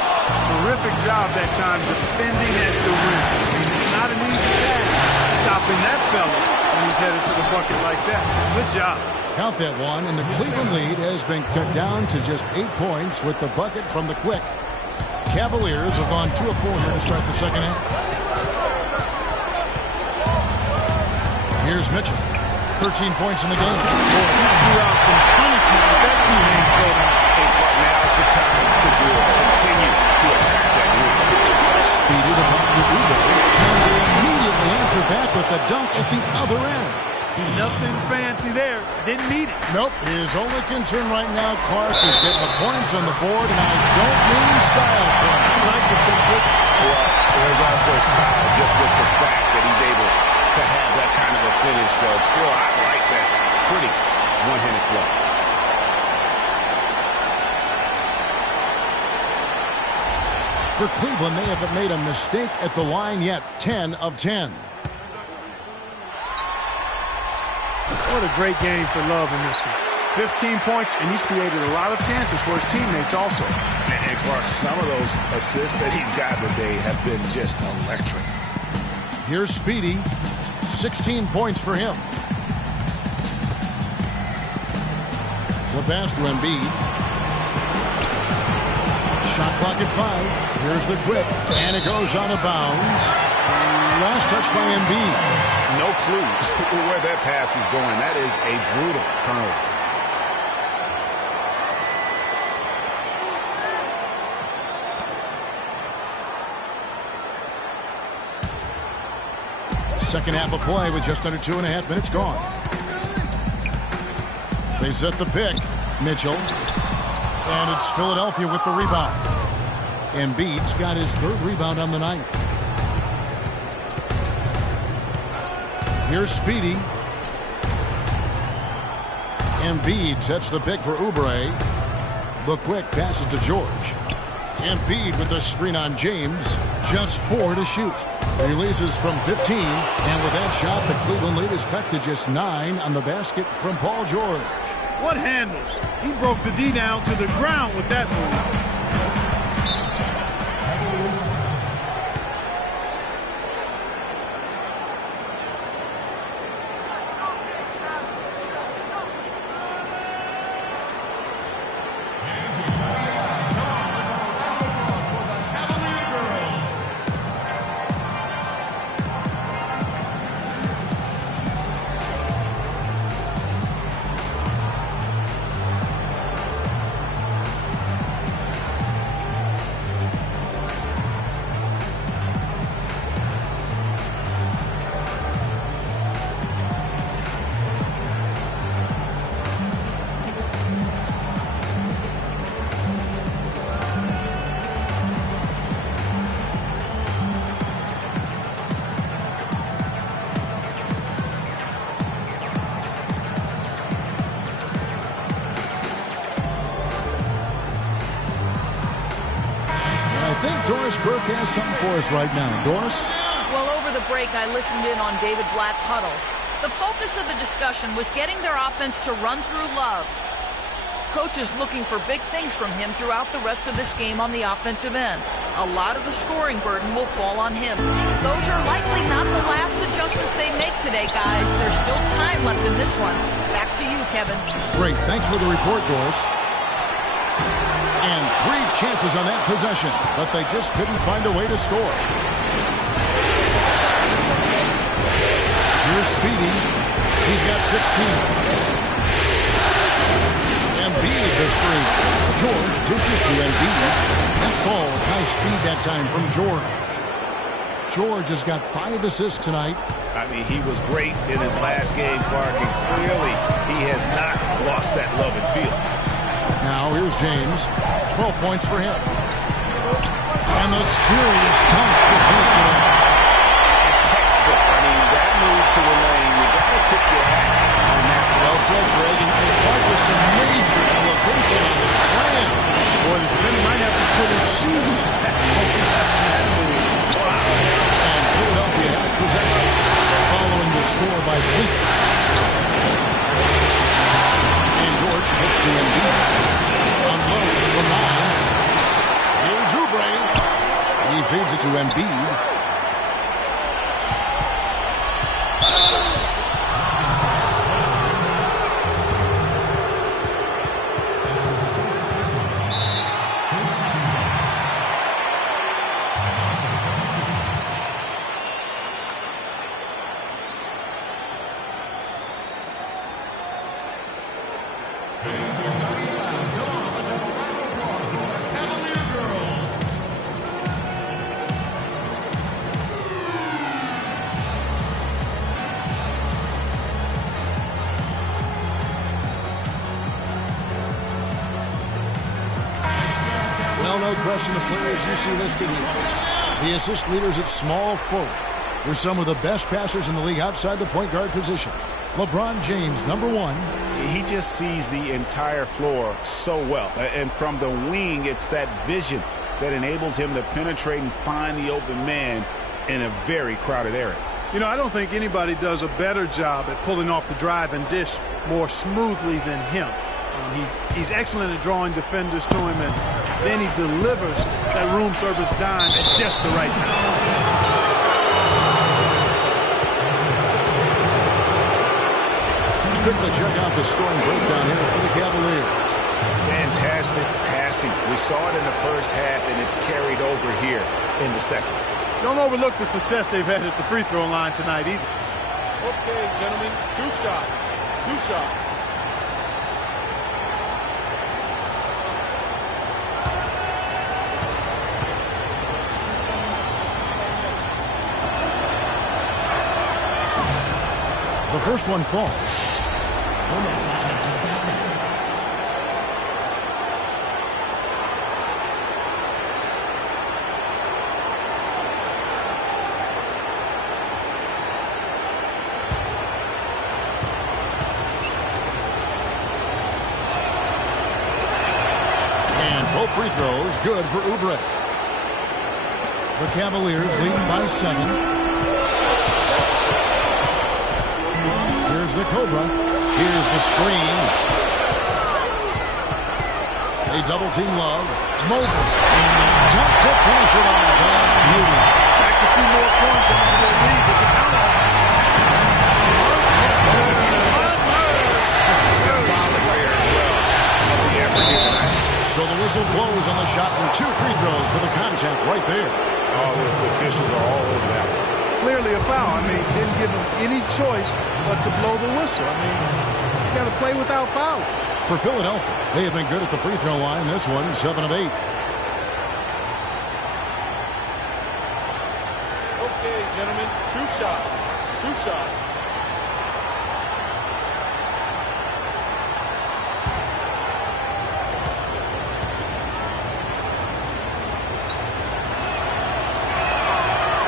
Terrific job that time defending at the rim. I mean, it's not an easy task stopping that fella when he's headed to the bucket like that. Good job. Count that one, and the Cleveland lead has been cut down to just 8 points with the bucket from the Quick. Cavaliers have gone 2 of 4 here to start the second half. Here's Mitchell. 13 points in the game. Threw out some punishment with that team played out. Now's the time to do it. Continue to attack that rim. Speedy to pass to Uber. And they immediately answer back with the dunk at the other end. Nothing fancy there. Didn't need it. Nope. His only concern right now, Clark, is getting the points on the board, and I don't mean style points. I like the simplicity. Well, there's also style just with the fact that he's able to have that kind of a finish, though. Still, I like that pretty one-handed flow. For Cleveland, they haven't made a mistake at the line yet. 10 of 10. What a great game for Love in this one. 15 points, and he's created a lot of chances for his teammates also. And Clark, some of those assists that he's got today have been just electric. Here's Speedy. 16 points for him. The pass to Embiid. Shot clock at 5. Here's the Quick, and it goes out of bounds. Last touch by Embiid. No clue where that pass was going. That is a brutal turnover. Second half of play with just under 2.5 minutes gone. They set the pick. Mitchell. And it's Philadelphia with the rebound. Embiid's got his 3rd rebound on the night. Here's Speedy. Embiid sets the pick for Oubre. The Quick passes to George. Embiid with the screen on James. Just 4 to shoot. Releases from 15. And with that shot, the Cleveland lead is cut to just 9 on the basket from Paul George. What handles? He broke the D down to the ground with that move. Doris Burke has something for us right now. Doris? Well, over the break, I listened in on David Blatt's huddle. The focus of the discussion was getting their offense to run through Love. coach is looking for big things from him throughout the rest of this game on the offensive end. A lot of the scoring burden will fall on him. Those are likely not the last adjustments they make today, guys. There's still time left in this one. Back to you, Kevin. Great. Thanks for the report, Doris. And 3 chances on that possession, but they just couldn't find a way to score. Here's Speedy. He's got 16. Embiid is free. George dishes to Embiid. That ball, high speed that time from George. George has got 5 assists tonight. I mean, he was great in his last game, Clark, and clearly he has not lost that love and feel. Now here's James. 12 points for him. And the serious dunk to finish it off. Textbook. I mean, that move to the lane, you got to tip your hat on that. Well said, Greg. And Clark with some major elevation on the slam. Boy, the defender might have to put his shoes back. And Philadelphia has possession following the score by Bleeker. And George gets to Embiid. Unloads from 9. Here's Oubre. He feeds it to Embiid. No question the players you see listed here. The assist leaders at small forward. They're some of the best passers in the league outside the point guard position. LeBron James, number 1. He just sees the entire floor so well. And from the wing, it's that vision that enables him to penetrate and find the open man in a very crowded area. You know, I don't think anybody does a better job at pulling off the drive and dish more smoothly than him. He's excellent at drawing defenders to him, and then he delivers that room service dime at just the right time. Let's quickly check out the scoring breakdown here for the Cavaliers. Fantastic passing. We saw it in the first half, and it's carried over here in the second. Don't overlook the success they've had at the free throw line tonight either. Okay, gentlemen, 2 shots. 2 shots. The first one falls. Oh my gosh, I just got that. And both free throws good for Oubre. The Cavaliers leading by 7. Here's the Cobra. Here's the screen. They double team Love. Moses. And the jump to finish it off. Beauty. Back a few more points into their lead with the turnover. So the whistle blows on the shot and 2 free throws for the contact right there. Oh, the officials are all over that one. Clearly a foul. I mean, didn't give them any choice but to blow the whistle. I mean, you got to play without foul. For Philadelphia, they have been good at the free throw line. This one, 7 of 8. Okay, gentlemen, 2 shots. 2 shots.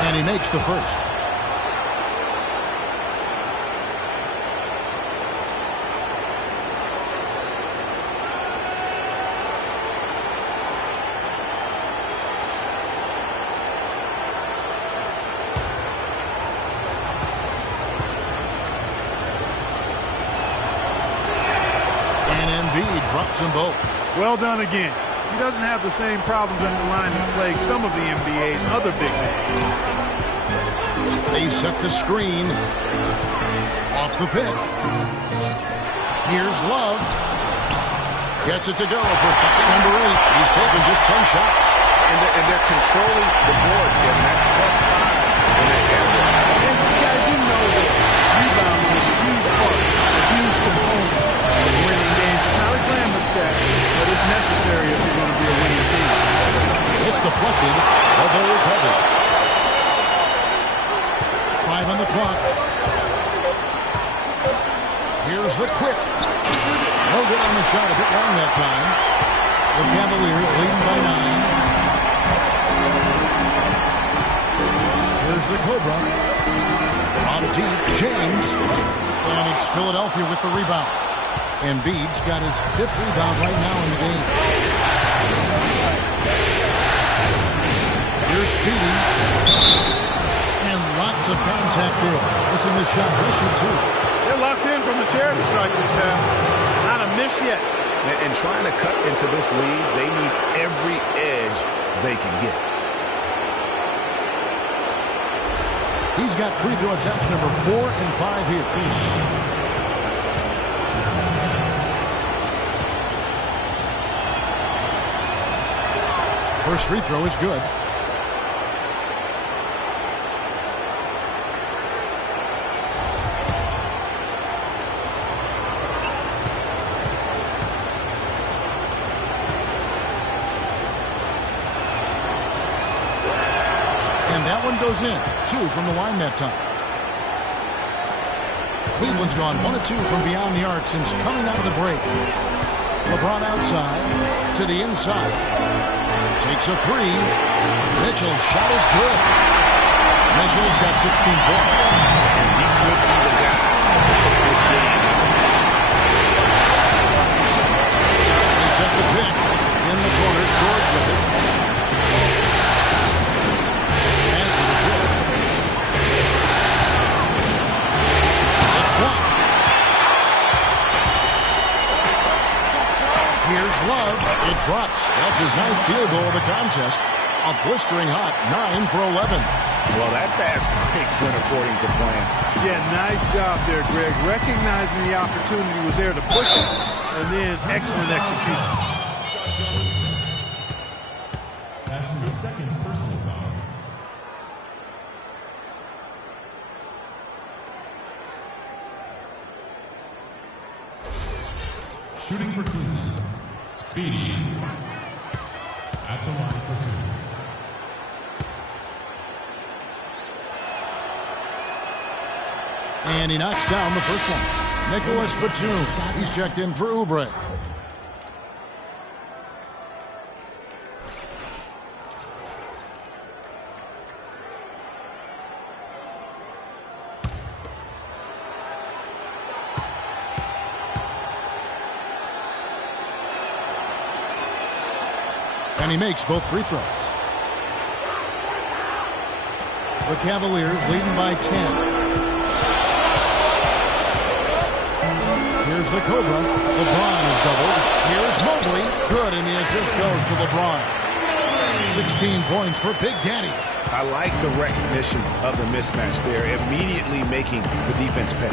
And he makes the first. Drops them both. Well done again. He doesn't have the same problems in the line that plague some of the NBA's other big men. They set the screen. Off the pick. Here's Love. Gets it to go for bucket number 8. He's taken just 10 shots. And they're controlling the boards, Kevin. That's +5 in that category. And guys, you know that rebounding is a huge part, a huge component of winning games. It's not a glamour stat, but it's necessary if you're going to be a winning team. It's deflected, but they recover it. 5 on the clock. Here's the quick. No good on the shot, a bit long that time. The Cavaliers leading by 9. Here's the Cobra. From deep, James. And it's Philadelphia with the rebound. Embiid's got his 5th rebound right now in the game. Here's Speedy. And lots of contact there. Missing the shot. He'll shoot 2. They're locked in from the charity stripe this half. Not a miss yet. And trying to cut into this lead, they need every edge they can get. He's got free throw attempts number 4 and 5 here. First free throw is good. That one goes in. 2 from the line that time. Cleveland's gone 1 of 2 from beyond the arc since coming out of the break. LeBron outside to the inside. Takes a 3. Mitchell's shot is good. Mitchell's got 16 points. And he could be the guy to put this game. He set the pick in the corner. George with it. Here's Love. It drops. That's his 9th field goal of the contest. A blistering hot 9 for 11. Well, that fast break went according to plan. Yeah, nice job there, Greg. Recognizing the opportunity was there to push it, and then excellent execution. That's his 2nd personal foul. Shooting for Cleveland. Speedy at the line for 2. And he knocks down the first one. Nicholas Batum. He's checked in for Oubre. And he makes both free throws. The Cavaliers leading by 10. Here's the Cobra. LeBron is doubled. Here's Mobley. Good, and the assist goes to LeBron. 16 points for Big Daddy. I like the recognition of the mismatch there, immediately making the defense pay.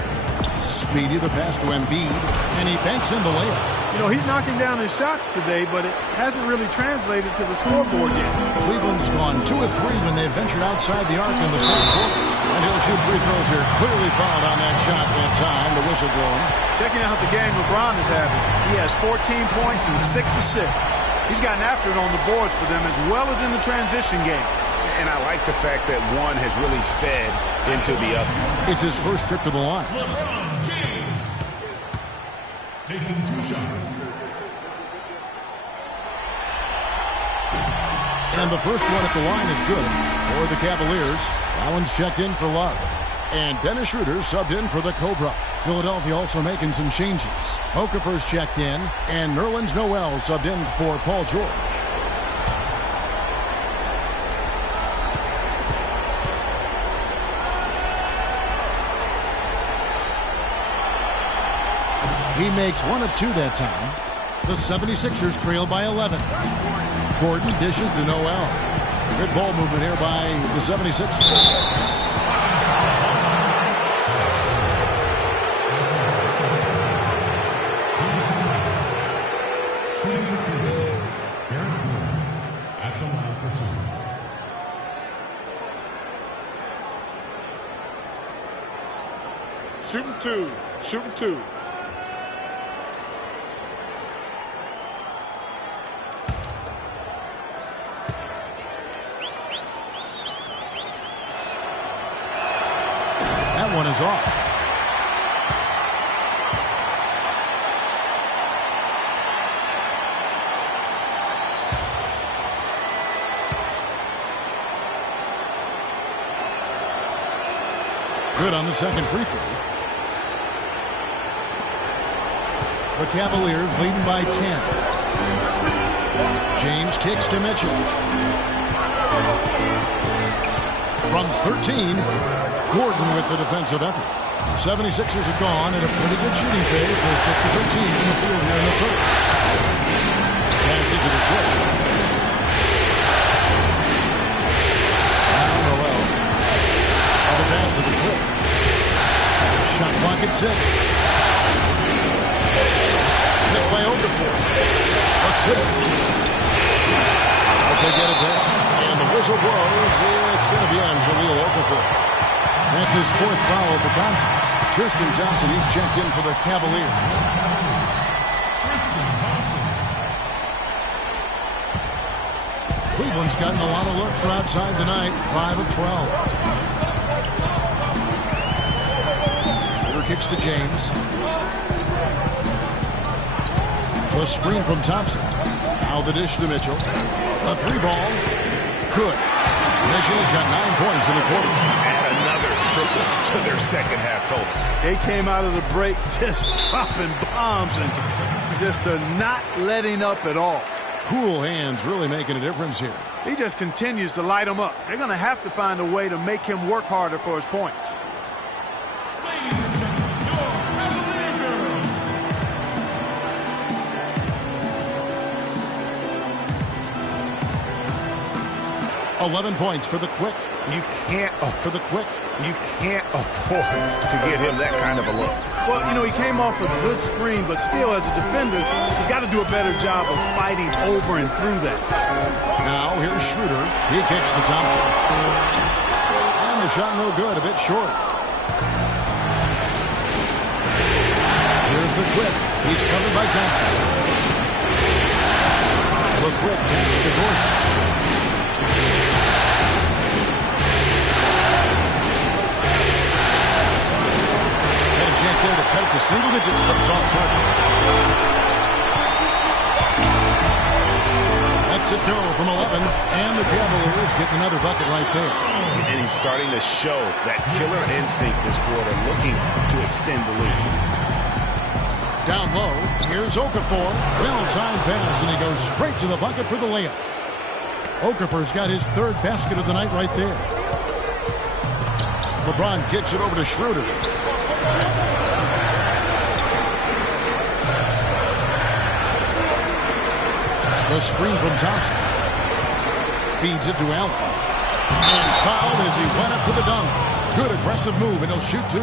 Speedy the pass to Embiid, and he banks in the layup. You know, he's knocking down his shots today, but it hasn't really translated to the scoreboard yet. Cleveland's gone 2 of 3 when they ventured outside the arc in the fourth quarter. And he'll shoot free throws here. Clearly fouled on that shot that time. The whistle blowing. Checking out the game LeBron is having. He has 14 points and 6 assists. He's gotten after it on the boards for them as well as in the transition game. And I like the fact that one has really fed into the other. It's his first trip to the line. LeBron James taking 2 shots. And the first one at the line is good for the Cavaliers. That one's checked in for Love. And Dennis Schroeder subbed in for the Cobra. Philadelphia also making some changes. Okafor's checked in, and Nerlens Noel subbed in for Paul George. He makes 1 of 2 that time. The 76ers trail by 11. Gordon dishes to Noel. Good ball movement here by the 76ers. Shooting two. Shooting two. That one is off. Good on the second free throw. The Cavaliers leading by 10. James kicks to Mitchell. From 13, Gordon with the defensive effort. The 76ers are gone in a pretty good shooting phase. They're 6 of 13 in the field here in the third. Pass into the Quick. Now Noel. The pass to the Quick. Shot clock at 6. Hit by Okafor. A Quick. But they get it there. And the whistle blows. It's going to be on Jahlil Okafor. That's his 4th foul of the contest. Tristan Thompson, he's checked in for the Cavaliers. Tristan Thompson. Cleveland's gotten a lot of looks from outside tonight. 5 of 12. Schroeder kicks to James. The screen from Thompson. Now the dish to Mitchell. A 3-ball. Good. Mitchell's got 9 points in the quarter. And another triple to their second half total. They came out of the break just dropping bombs and just they're not letting up at all. Cool hands really making a difference here. He just continues to light them up. They're going to have to find a way to make him work harder for his points. Ladies and gentlemen, your Cavalier girls. 11 points for the Quick. You can't For the Quick. You can't afford to get him that kind of a look. Well, you know, he came off a good screen, but still, as a defender, you got to do a better job of fighting over and through that. Now, here's Schroeder. He kicks to Thompson. And the shot no good, a bit short. Here's the Quick. He's covered by Thompson. The Quick passes to Gordon. Chance there to cut it to single digits, but it's off target. That's it go from 11, and the Cavaliers getting another bucket right there. And he's starting to show that killer instinct this quarter, looking to extend the lead. Down low, here's Okafor. Well-timed pass, and he goes straight to the bucket for the layup. Okafor's got his 3rd basket of the night right there. LeBron kicks it over to Schroeder. The screen from Thompson. Feeds it to Allen. And fouled as he went up to the dunk. Good aggressive move, and he'll shoot 2.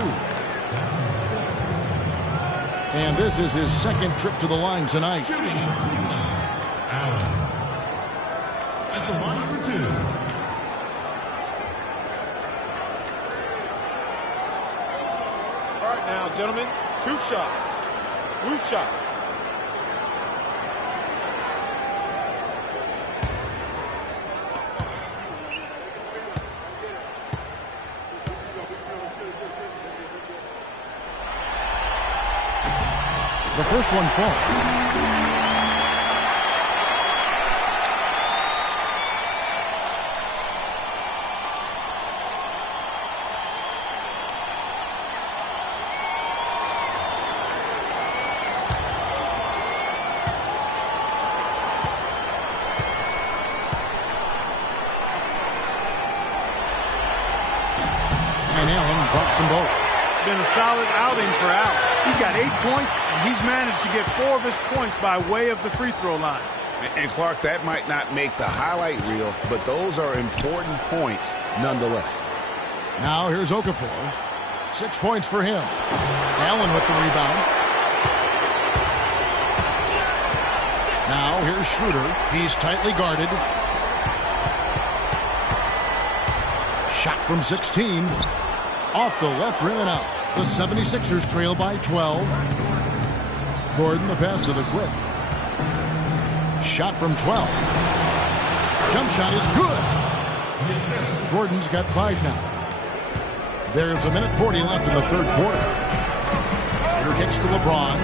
And this is his 2nd trip to the line tonight. Shooting. Allen. At the line for 2. All right, now, gentlemen, 2 shots. Loose shots. The first one falls. And Allen drops them both. It's been a solid outing for Allen. He's got 8 points, and he's managed to get 4 of his points by way of the free throw line. And Clark, that might not make the highlight reel, but those are important points nonetheless. Now here's Okafor. 6 points for him. Allen with the rebound. Now here's Schroeder. He's tightly guarded. Shot from 16. Off the left rim and out. The 76ers trail by 12. Gordon, the pass to the quick. Shot from 12. Jump shot is good. Gordon's got 5 now. There's 1:40 left in the third quarter. Schroeder kicks to LeBron.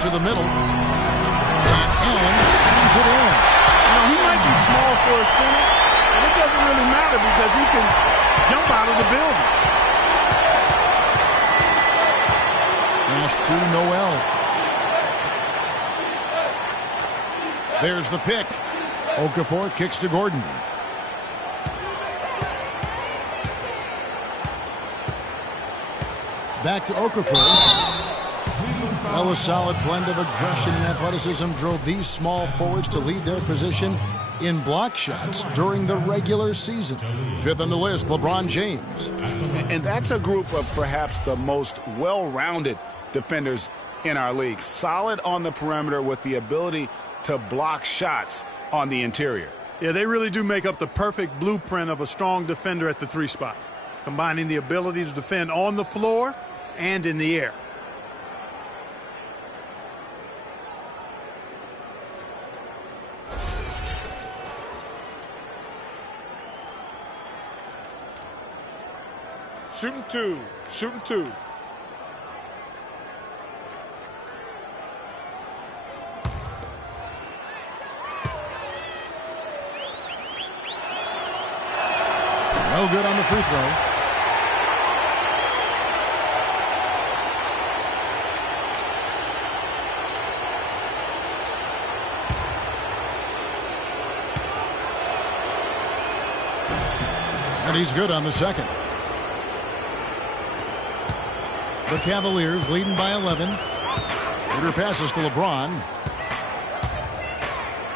To the middle. And Allen slams it in. He might be small for a center, but it doesn't really matter because he can jump out of the building. Pass to Noel. There's the pick. Okafor kicks to Gordon. Back to Okafor. Well, a solid blend of aggression and athleticism drove these small forwards to lead their position in block shots during the regular season. 5th on the list, LeBron James. And that's a group of perhaps the most well-rounded defenders in our league. Solid on the perimeter with the ability to block shots on the interior. Yeah, they really do make up the perfect blueprint of a strong defender at the 3 spot, combining the ability to defend on the floor and in the air. Shooting 2. Shooting 2. No good on the free throw. And he's good on the second. The Cavaliers leading by 11. Schroeder passes to LeBron.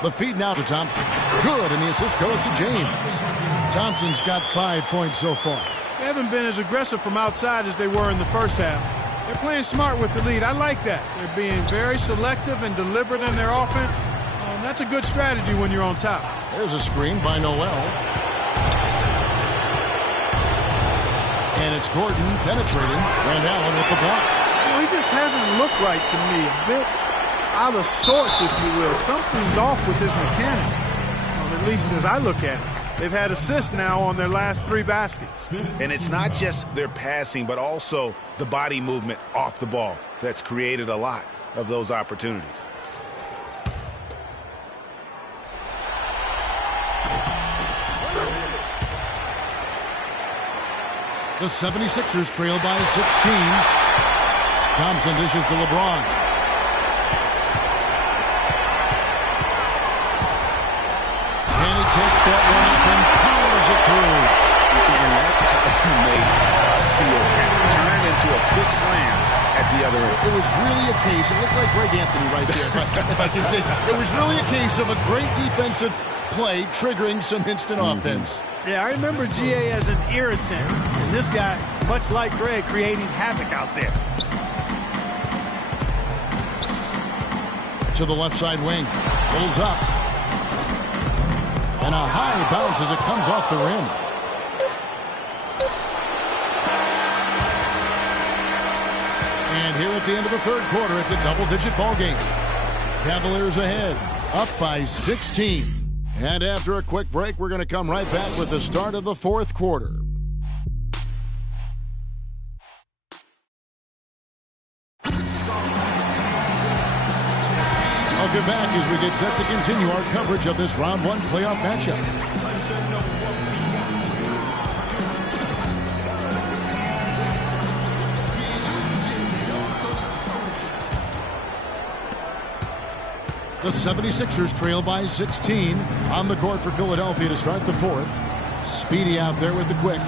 The feed now to Thompson. Good, and the assist goes to James. Thompson's got 5 points so far. They haven't been as aggressive from outside as they were in the first half. They're playing smart with the lead. I like that. They're being very selective and deliberate in their offense. That's a good strategy when you're on top. There's a screen by Noel. And it's Gordon penetrating. And Allen with the block. He just hasn't looked right to me. A bit out of sorts, if you will. Something's off with his mechanics. Well, at least as I look at it. They've had assists now on their last 3 baskets. And it's not just their passing, but also the body movement off the ball that's created a lot of those opportunities. The 76ers trail by 16. Thompson dishes to LeBron. Takes that one up and powers it through. And that's how he made steal count. Turned into a quick slam at the other end. It was really a case, it looked like Greg Anthony right there, but if I can say so, it was really a case of a great defensive play triggering some instant offense. Yeah, I remember GA as an irritant. And this guy, much like Greg, creating havoc out there. To the left side wing. Pulls up. And a high bounce as it comes off the rim. And here at the end of the third quarter, it's a double-digit ball game. Cavaliers ahead, up by 16. And after a quick break, we're going to come right back with the start of the fourth quarter. Welcome back as we get set to continue our coverage of this round 1 playoff matchup. The 76ers trail by 16 on the court for Philadelphia to start the fourth. Speedy out there with the quick.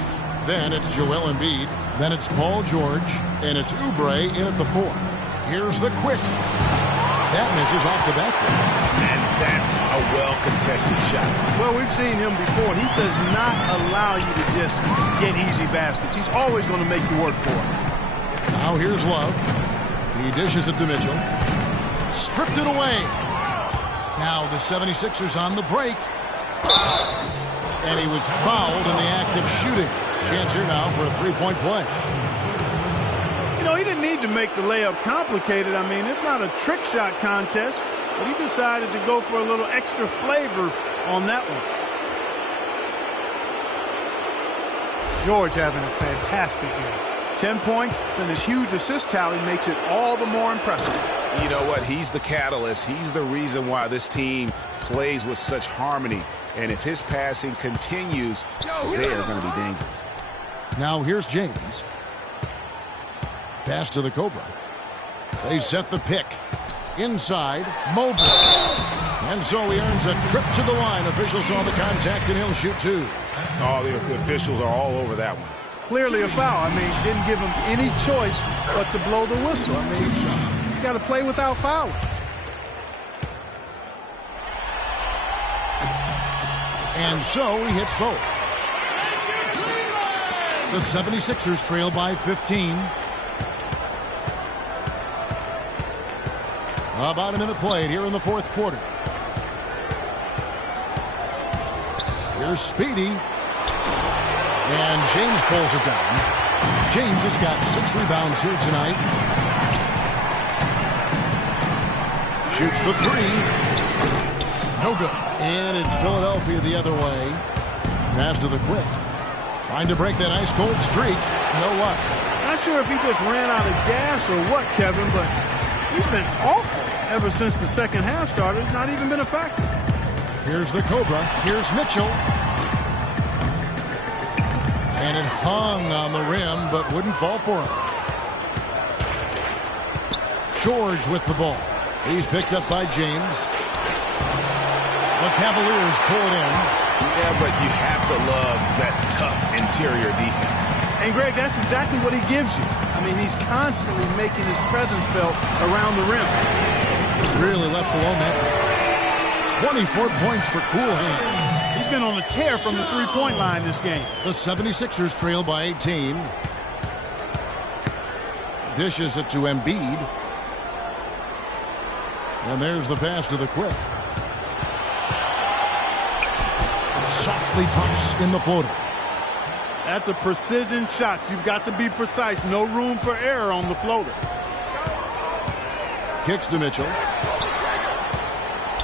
Then it's Joel Embiid. Then it's Paul George. And it's Oubre in at the 4. Here's the quick. That misses off the backboard. And that's a well-contested shot. Well, we've seen him before. He does not allow you to just get easy baskets. He's always going to make you work for it. Now here's Love. He dishes it to Mitchell. Stripped it away. Now the 76ers on the break. And he was fouled in the act of shooting. Chance here now for a three-point play. You know, he didn't need to make the layup complicated. I mean, it's not a trick shot contest, but he decided to go for a little extra flavor on that one. George having a fantastic game. 10 points, then his huge assist tally makes it all the more impressive. You know what? He's the catalyst. He's the reason why this team plays with such harmony. And if his passing continues, they are going to be dangerous. Now here's James. Pass to the Cobra. They set the pick. Inside, Mobley. And so he earns a trip to the line. Officials saw the contact, and he'll shoot 2. Oh, the officials are all over that one. Clearly a foul. I mean, didn't give him any choice but to blow the whistle. I mean, you got to play without fouling. And so he hits both. The 76ers trail by 15. About a minute played here in the fourth quarter. Here's Speedy. And James pulls it down. James has got 6 rebounds here tonight. Shoots the 3. No good. And it's Philadelphia the other way. Pass to the quick. Trying to break that ice-cold streak. No luck. Not sure if he just ran out of gas or what, Kevin, but he's been awful ever since the second half started. It's not even been a factor. Here's the Cobra. Here's Mitchell. And it hung on the rim, but wouldn't fall for him. George with the ball. He's picked up by James. The Cavaliers pull it in. Yeah, but you have to love that tough interior defense. And, Greg, that's exactly what he gives you. I mean, he's constantly making his presence felt around the rim. Really left alone that time. 24 points for Cool Hands. He's been on a tear from the three-point line this game. The 76ers trail by 18. Dishes it to Embiid. And there's the pass to the quick. Softly drops in the floater. That's a precision shot. You've got to be precise. No room for error on the floater. Kicks to Mitchell.